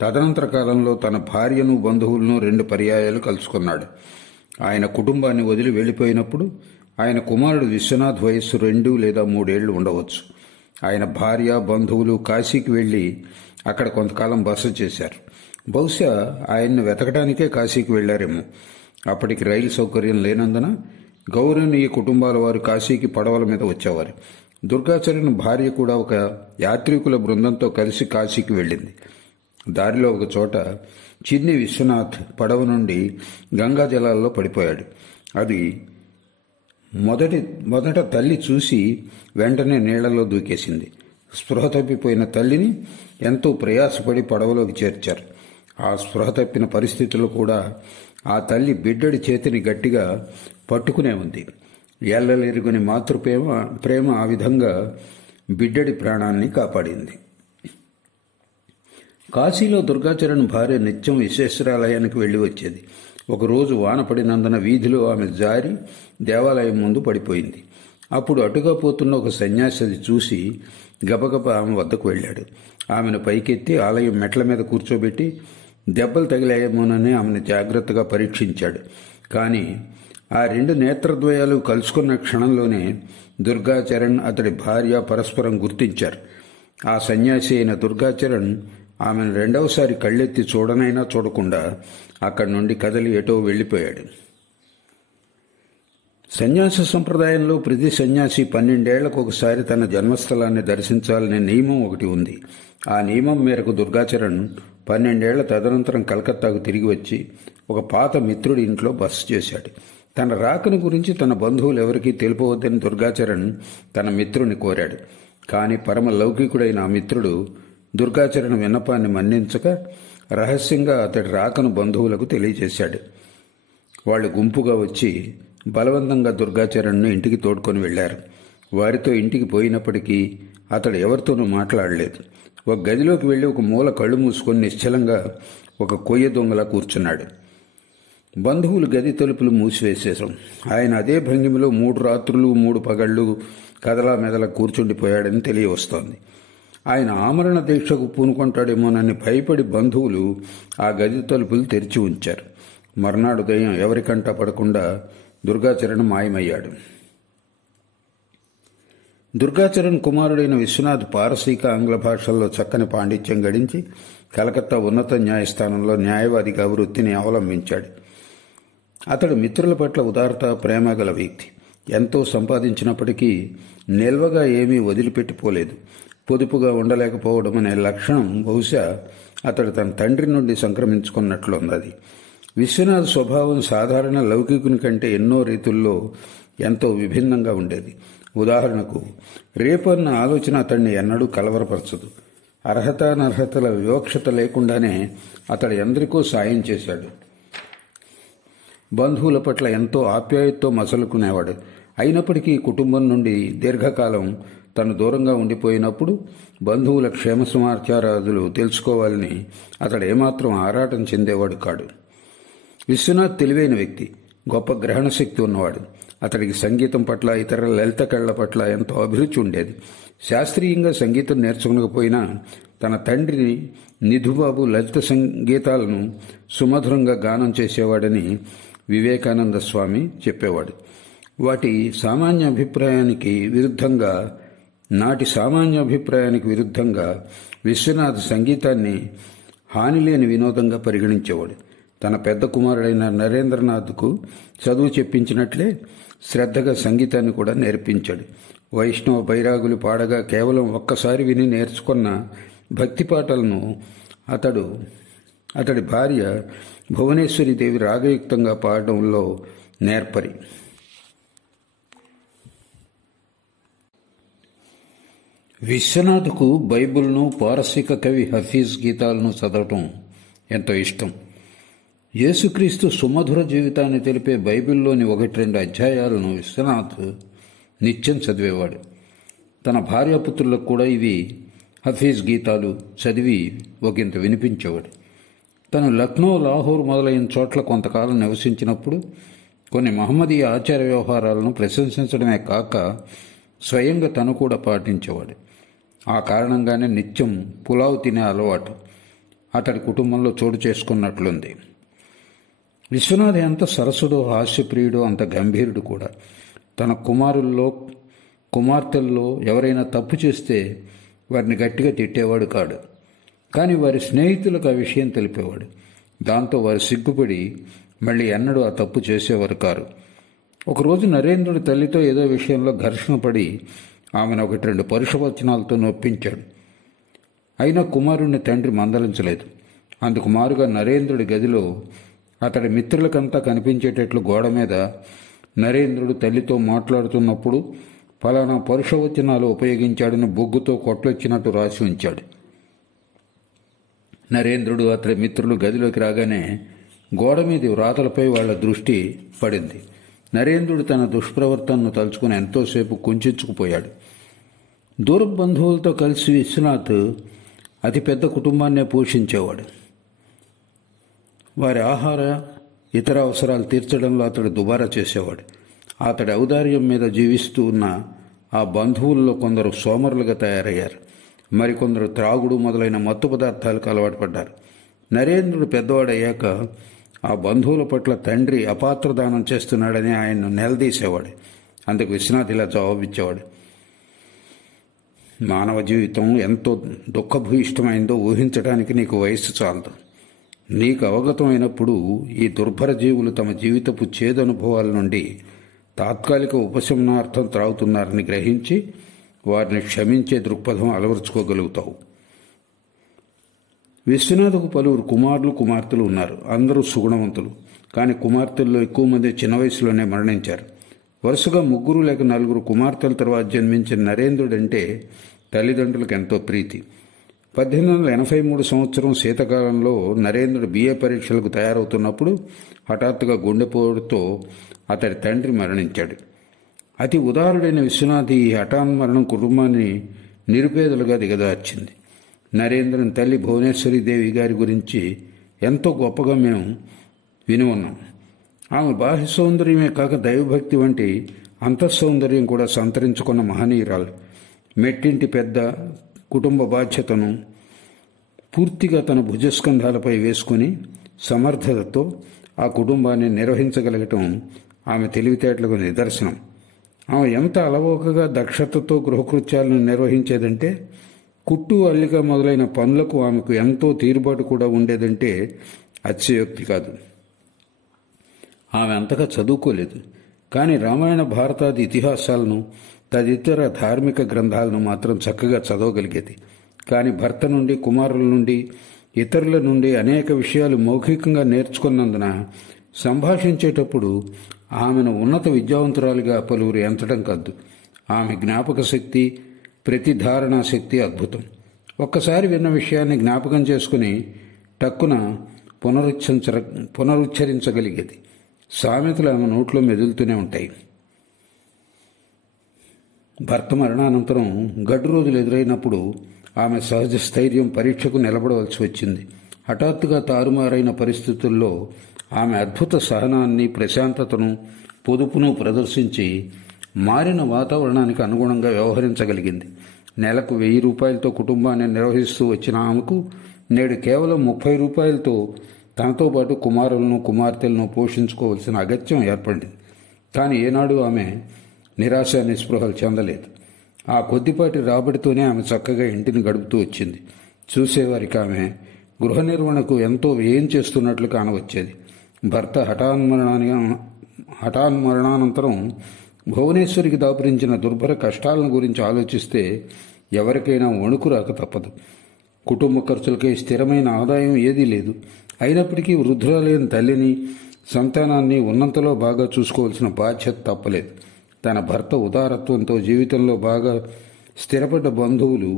తదనంతర కాలంలో తన భార్యను, బంధువులను 2 పర్యాయాలు కలుసుకున్నాడు. ఆయన కుటుంబాన్ని వదిలి వెళ్లిపోయినప్పుడు ఆయన కుమారుడు విశ్వనాథ్ వయస్సు 2 లేదా 3 ఏళ్లు ఉండవచ్చు. ఆయన భార్య, బంధువులు కాశీకి వెళ్లి అక్కడ కొంతకాలం బస చేశారు. బహుశా ఆయన్ని వెతకడానికే కాశీకి వెళ్లారేమో. అప్పటికి రైలు సౌకర్యం లేనందున గౌరవనీయ కుటుంబాల వారు కాశీకి పడవల మీద వచ్చేవారు. దుర్గాచరణ్ భార్య కూడా ఒక యాత్రికుల బృందంతో కలిసి కాశీకి వెళ్ళింది. దారిలో ఒక చోట చిన్ని విశ్వనాథ్ పడవ నుండి గంగా జలాల్లో పడిపోయాడు. అది మొదట తల్లి చూసి వెంటనే నీళ్లలో దూకేసింది. స్పృహ తప్పిపోయిన తల్లిని ఎంతో ప్రయాసపడి పడవలోకి చేర్చారు. ఆ స్పృహ తప్పిన పరిస్థితుల్లో కూడా ఆ తల్లి బిడ్డడి చేతిని గట్టిగా పట్టుకునే ఉంది. ఎల్లలెరుగుని ప్రేమ ఆ విధంగా బిడ్డడి ప్రాణాన్ని కాపాడింది. కాశీలో దుర్గాచరణ్ భార్య నిత్యం విశ్వేశ్వరాలయానికి వెళ్లి వచ్చేది. ఒకరోజు వాన పడినందున వీధిలో ఆమె జారి దేవాలయం ముందు పడిపోయింది. అప్పుడు అటుగా పోతున్న ఒక సన్యాసి అది చూసి గబగబా ఆమె వద్దకు వెళ్ళాడు. ఆమెను పైకెత్తి ఆలయం మెట్ల మీద కూర్చోబెట్టి దెబ్బలు తగిలాయేమోనని ఆమెను జాగ్రత్తగా పరీక్షించాడు. కానీ ఆ 2 నేత్రద్వయాలు కలుసుకున్న క్షణంలోనే దుర్గాచరణ్, అతడి భార్య పరస్పరం గుర్తించారు. ఆ సన్యాసి అయిన దుర్గాచరణ్ ఆమెను రెండవసారి కళ్ళెత్తి చూడనైనా చూడకుండా అక్కడి నుండి కదలి ఎటో వెళ్లిపోయాడు. సన్యాస సంప్రదాయంలో ప్రతి సన్యాసి 12 ఏళ్లకు ఒకసారి తన జన్మస్థలాన్ని దర్శించాలనే నియమం ఒకటి ఉంది. ఆ నియమం మేరకు దుర్గాచరణ్ 12 ఏళ్ల తదనంతరం కలకత్తాకు తిరిగి వచ్చి ఒక పాత మిత్రుడి ఇంట్లో బస చేశాడు. తన రాకను గురించి తన బంధువులు ఎవరికీ తెలుపవద్దని దుర్గాచరణ్ తన మిత్రుని కోరాడు. కానీ పరమ లౌకికుడైన ఆ మిత్రుడు దుర్గాచరణ్ విన్నపాన్ని మన్నించక రహస్యంగా అతడి రాకను బంధువులకు తెలియజేశాడు. వాళ్ళు గుంపుగా వచ్చి బలవంతంగా దుర్గాచరణ్ను ఇంటికి తోడుకొని వెళ్లారు. వారితో ఇంటికి పోయినప్పటికీ అతడు ఎవరితోనూ మాట్లాడలేదు. ఒక గదిలోకి వెళ్లి ఒక మూల కళ్ళు మూసుకొని నిశ్చలంగా ఒక కొయ్య దొంగలా కూర్చున్నాడు. బంధువులు గది తలుపులు మూసివేసేశాం. ఆయన అదే భంగిమలో 3 రాత్రులు 3 పగళ్లు కదలా మెదల కూర్చుండిపోయాడని తెలియవస్తోంది. ఆయన ఆమరణ దీక్షకు పూనుకుంటాడేమోనని భయపడి బంధువులు ఆ గది తలుపులు తెరిచి ఉంచారు. మర్నాడు ఉదయం ఎవరికంటా పడకుండా దుర్గాచరణ్ మాయమయ్యాడు. దుర్గాచరణ్ కుమారుడైన విశ్వనాథ్ పారసీక ఆంగ్ల భాషల్లో చక్కని పాండిత్యం గడించి కలకత్తా ఉన్నత న్యాయస్థానంలో న్యాయవాదిగా వృత్తిని అవలంబించాడు. అతడు మిత్రుల పట్ల ఉదారత, ప్రేమ గల వ్యక్తి. ఎంతో సంపాదించినప్పటికీ నిల్వగా ఏమీ వదిలిపెట్టిపోలేదు. పొదుపుగా ఉండలేకపోవడం అనే లక్షణం బహుశా అతడు తన తండ్రి నుండి సంక్రమించుకున్నట్లున్నది. విశ్వనాథ్ స్వభావం సాధారణ లౌకికుని కంటే ఎన్నో రీతుల్లో ఎంతో విభిన్నంగా ఉండేది. ఉదాహరణకు, రేపు అన్న ఆలోచన అతడిని ఎన్నడూ కలవరపరచదు. అర్హతానర్హతల వివక్షత లేకుండానే అతడు ఎందరికో సాయం చేశాడు. బంధువుల పట్ల ఎంతో ఆప్యాయతతో మసలుకునేవాడు. అయినప్పటికీ కుటుంబం నుండి దీర్ఘకాలం తను దూరంగా ఉండిపోయినప్పుడు బంధువుల క్షేమ సమాచారాలు తెలుసుకోవాలని అతడు ఏమాత్రం ఆరాటం చెందేవాడు కాడు. విశ్వనాథ్ తెలివైన వ్యక్తి, గొప్ప గ్రహణ శక్తి ఉన్నవాడు. అతడికి సంగీతం పట్ల, ఇతర లలిత కళల పట్ల ఎంతో అభిరుచి ఉండేది. శాస్త్రీయంగా సంగీతం నేర్చుకోకపోయినా తన తండ్రి నిధుబాబు లలిత సంగీతాలను సుమధురంగా గానం చేసేవాడని వివేకానంద స్వామి చెప్పేవాడు. నాటి సామాన్య అభిప్రాయానికి విరుద్ధంగా విశ్వనాథ్ సంగీతాన్ని హానిలేని వినోదంగా పరిగణించేవాడు. తన పెద్ద కుమారుడైన నరేంద్రనాథ్కు చదువు చెప్పించినట్లే శ్రద్ధగా సంగీతాన్ని కూడా నేర్పించాడు. వైష్ణవ బైరాగులు పాడగా కేవలం ఒక్కసారి విని నేర్చుకున్న భక్తి పాటలను అతడి భార్య భువనేశ్వరీదేవి రాగయుక్తంగా పాడడంలో నేర్పరి. విశ్వనాథ్కు బైబిల్ను, పారసీక కవి హఫీజ్ గీతాలను చదవటం ఎంతో ఇష్టం. యేసుక్రీస్తు సుమధుర జీవితాన్ని తెలిపే బైబిల్లోని 1-2 అధ్యాయాలను విశ్వనాథ్ నిత్యం చదివేవాడు. తన భార్యాపుత్రులకు కూడా ఇవి హఫీజ్ గీతాలు చదివి ఒకంత వినిపించేవాడు. తను లక్నో, లాహోర్ మొదలైన చోట్ల కొంతకాలం నివసించినప్పుడు కొన్ని మహమ్మదీయ ఆచార వ్యవహారాలను ప్రశంసించడమే కాక స్వయంగా తను కూడా పాటించేవాడు. ఆ కారణంగానే నిత్యం పులావ్ తినే అలవాటు అతడి కుటుంబంలో చోటు చేసుకున్నట్లుంది. విశ్వనాథ్ ఎంత సరసుడో, హాస్యప్రియుడో అంత గంభీరుడు కూడా. తన కుమార్తెల్లో ఎవరైనా తప్పు చేస్తే వారిని గట్టిగా తిట్టేవాడు కాడు. కానీ వారి స్నేహితులకు ఆ విషయం తెలిపేవాడు. దాంతో వారు సిగ్గుపడి మళ్ళీ ఎన్నడూ ఆ తప్పు చేసేవారు కారు. ఒకరోజు నరేంద్రుడి తల్లితో ఏదో విషయంలో ఘర్షణ పడి ఆమెను 1-2 పరుషవచనాలతో నొప్పించాడు. అయినా కుమారుణ్ణి తండ్రి మందలించలేదు. అందుకు మారుగా నరేంద్రుడి గదిలో అతడి మిత్రులకంతా కనిపించేటట్లు గోడ మీద నరేంద్రుడు తల్లితో మాట్లాడుతున్నప్పుడు ఫలానా పరుషవచనాలు ఉపయోగించాడని బొగ్గుతో కొట్లొచ్చినట్టు రాసి ఉంచాడు. నరేంద్రుడు, అతడి మిత్రులు గదిలోకి రాగానే గోడ మీది వ్రాతలపై వాళ్ల దృష్టి పడింది. నరేంద్రుడు తన దుష్ప్రవర్తనను తలుచుకుని ఎంతోసేపు కుంచుకుపోయాడు. దూర బంధువులతో కలిసి విశ్వనాథ్ అతిపెద్ద కుటుంబాన్నే పోషించేవాడు. వారి ఆహార, ఇతర అవసరాలు తీర్చడంలో అతడు దుబారా చేసేవాడు. అతడి ఔదార్యం మీద జీవిస్తూ ఉన్న ఆ బంధువుల్లో కొందరు సోమరులుగా తయారయ్యారు. మరికొందరు త్రాగుడు మొదలైన మత్తు పదార్థాలకు అలవాటు పడ్డారు. నరేంద్రుడు పెద్దవాడయ్యాక ఆ బంధువుల పట్ల తండ్రి అపాత్రదానం చేస్తున్నాడని ఆయన్ను నిలదీసేవాడు. అందుకు విశ్వనాథ్ ఇలా జవాబిచ్చేవాడు: మానవ జీవితం ఎంతో దుఃఖభూయిష్టమైందో ఊహించడానికి నీకు వయస్సు చాలదు. నీకు అవగతమైనప్పుడు ఈ దుర్భర జీవులు తమ జీవితపు చేదనుభవాల నుండి తాత్కాలిక ఉపశమనార్థం త్రాగుతున్నారని గ్రహించి వారిని క్షమించే దృక్పథం అలవరుచుకోగలుగుతావు. విశ్వనాథకు పలువురు కుమారులు, కుమార్తెలు ఉన్నారు. అందరూ సుగుణవంతులు. కానీ కుమార్తెల్లో ఎక్కువ మంది చిన్న వయసులోనే మరణించారు. వరుసగా 3 లేక 4 కుమార్తెల తర్వాత జన్మించిన నరేంద్రుడంటే తల్లిదండ్రులకు ఎంతో ప్రీతి. 1883 సంవత్సరం శీతకాలంలో నరేంద్రుడు BA పరీక్షలకు తయారవుతున్నప్పుడు హఠాత్తుగా గుండెపోటుతో అతడి తండ్రి మరణించాడు. అతి ఉదారుడైన విశ్వనాథ్ ఈ హఠాన్మరణం కుటుంబాన్ని నిరుపేదలుగా దిగదార్చింది. నరేంద్రుని తల్లి భువనేశ్వరీదేవి గారి గురించి ఎంతో గొప్పగా మేము విని ఉన్నాం. ఆమె బాహ్య సౌందర్యమే కాక దైవభక్తి వంటి అంతఃసౌందర్యం కూడా సంతరించుకున్న మహనీయురాలు. మెట్టింటి పెద్ద కుటుంబ బాధ్యతను పూర్తిగా తన భుజస్కంధాలపై వేసుకుని సమర్థతతో ఆ కుటుంబాన్ని నిర్వహించగలగటం ఆమె తెలివితేటలకు నిదర్శనం. ఆమె ఎంత అలవోకగా దక్షతతో గృహకృత్యాలను నిర్వహించేదంటే, కుట్టు అల్లిక మొదలైన పనులకు ఆమెకు ఎంతో తీరుబాటు కూడా ఉండేదంటే అతిశయోక్తి కాదు. ఆమె అంతగా చదువుకోలేదు, కానీ రామాయణ భారతాది ఇతిహాసాలను తదితర ధార్మిక గ్రంథాలను మాత్రం చక్కగా చదవగలిగేది. కానీ భర్త నుండి, కుమారుల నుండి, ఇతరుల నుండి అనేక విషయాలు మౌఖికంగా నేర్చుకున్నందున సంభాషించేటప్పుడు ఆమెను ఉన్నత విద్యావంతురాలిగా పలువురు ఎంచడం కాదు. ఆమె జ్ఞాపక శక్తి, ప్రతిధారణా శక్తి అద్భుతం. ఒక్కసారి విన్న విషయాన్ని జ్ఞాపకం చేసుకుని టక్కున పునరుచ్చరించగలిగేది. సామెతలు ఆమె నోట్లో మెదులుతూనే ఉంటాయి. భర్త మరణానంతరం గడ్డు రోజులు ఎదురైనప్పుడు ఆమె సహజ స్థైర్యం పరీక్షకు నిలబడవలసి వచ్చింది. హఠాత్తుగా తారుమారైన పరిస్థితుల్లో ఆమె అద్భుత సహనాన్ని, ప్రశాంతతను, పొదుపును ప్రదర్శించి మారిన వాతావరణానికి అనుగుణంగా వ్యవహరించగలిగింది. నెలకు 1000 రూపాయలతో కుటుంబాన్ని నిర్వహిస్తూ వచ్చిన ఆమెకు నేడు కేవలం 30 రూపాయలతో తనతో పాటు కుమారులను, కుమార్తెలను పోషించుకోవాల్సిన అగత్యం ఏర్పడింది. కానీ ఏనాడు ఆమె నిరాశ, నిస్పృహలు చెందలేదు. ఆ కొద్దిపాటి రాబడితోనే ఆమె చక్కగా ఇంటిని గడుపుతూ వచ్చింది. చూసేవారికి ఆమె గృహ నిర్వహణకు ఎంతో వ్యయం చేస్తున్నట్లు కానవచ్చేది. భర్త హఠాన్మరణానంతరం భువనేశ్వరికి దాపురించిన దుర్భర కష్టాలను గురించి ఆలోచిస్తే ఎవరికైనా వణుకు రాక తప్పదు. కుటుంబ ఖర్చులకై స్థిరమైన ఆదాయం ఏదీ లేదు. అయినప్పటికీ వృద్ధురాలైన తల్లిని, సంతానాన్ని ఉన్నంతలో బాగా చూసుకోవాల్సిన బాధ్యత తప్పలేదు. తన భర్త ఉదారత్వంతో జీవితంలో బాగా స్థిరపడ్డ బంధువులు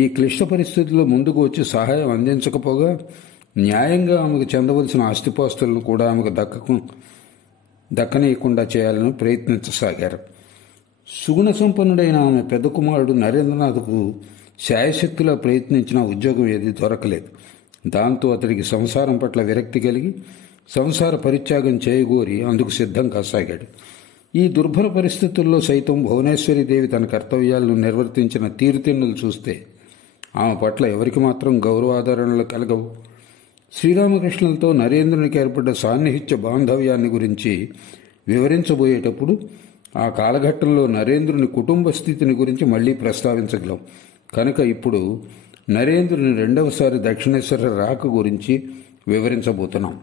ఈ క్లిష్ట పరిస్థితుల్లో ముందుకు వచ్చి సహాయం అందించకపోగా న్యాయంగా ఆమెకు చెందవలసిన ఆస్తిపాస్తులను కూడా ఆమెకు దక్కనీయకుండా చేయాలని ప్రయత్నించసాగారు. సుగుణ సంపన్నుడైన ఆమె పెద్ద కుమారుడు నరేంద్రనాథ్కు శాయశక్తిలా ప్రయత్నించిన ఉద్యోగం ఏదీ దొరకలేదు. దాంతో అతడికి సంసారం పట్ల విరక్తి కలిగి సంసార పరిత్యాగం చేయగోరి అందుకు సిద్ధం కాసాగాడు. ఈ దుర్భర పరిస్థితుల్లో సైతం భువనేశ్వరీదేవి తన కర్తవ్యాలను నిర్వర్తించిన తీరుతెన్నులు చూస్తే ఆమె పట్ల ఎవరికి మాత్రం గౌరవాదరణలు కలగవు. శ్రీరామకృష్ణులతో నరేంద్రునికి ఏర్పడ్డ సాన్నిహిత్య బాంధవ్యాన్ని గురించి వివరించబోయేటప్పుడు ఆ కాలఘట్టంలో నరేంద్రుని కుటుంబ స్థితిని గురించి మళ్లీ ప్రస్తావించగలం. కనుక ఇప్పుడు నరేంద్రుని రెండవసారి దక్షిణేశ్వర రాక గురించి వివరించబోతున్నాం.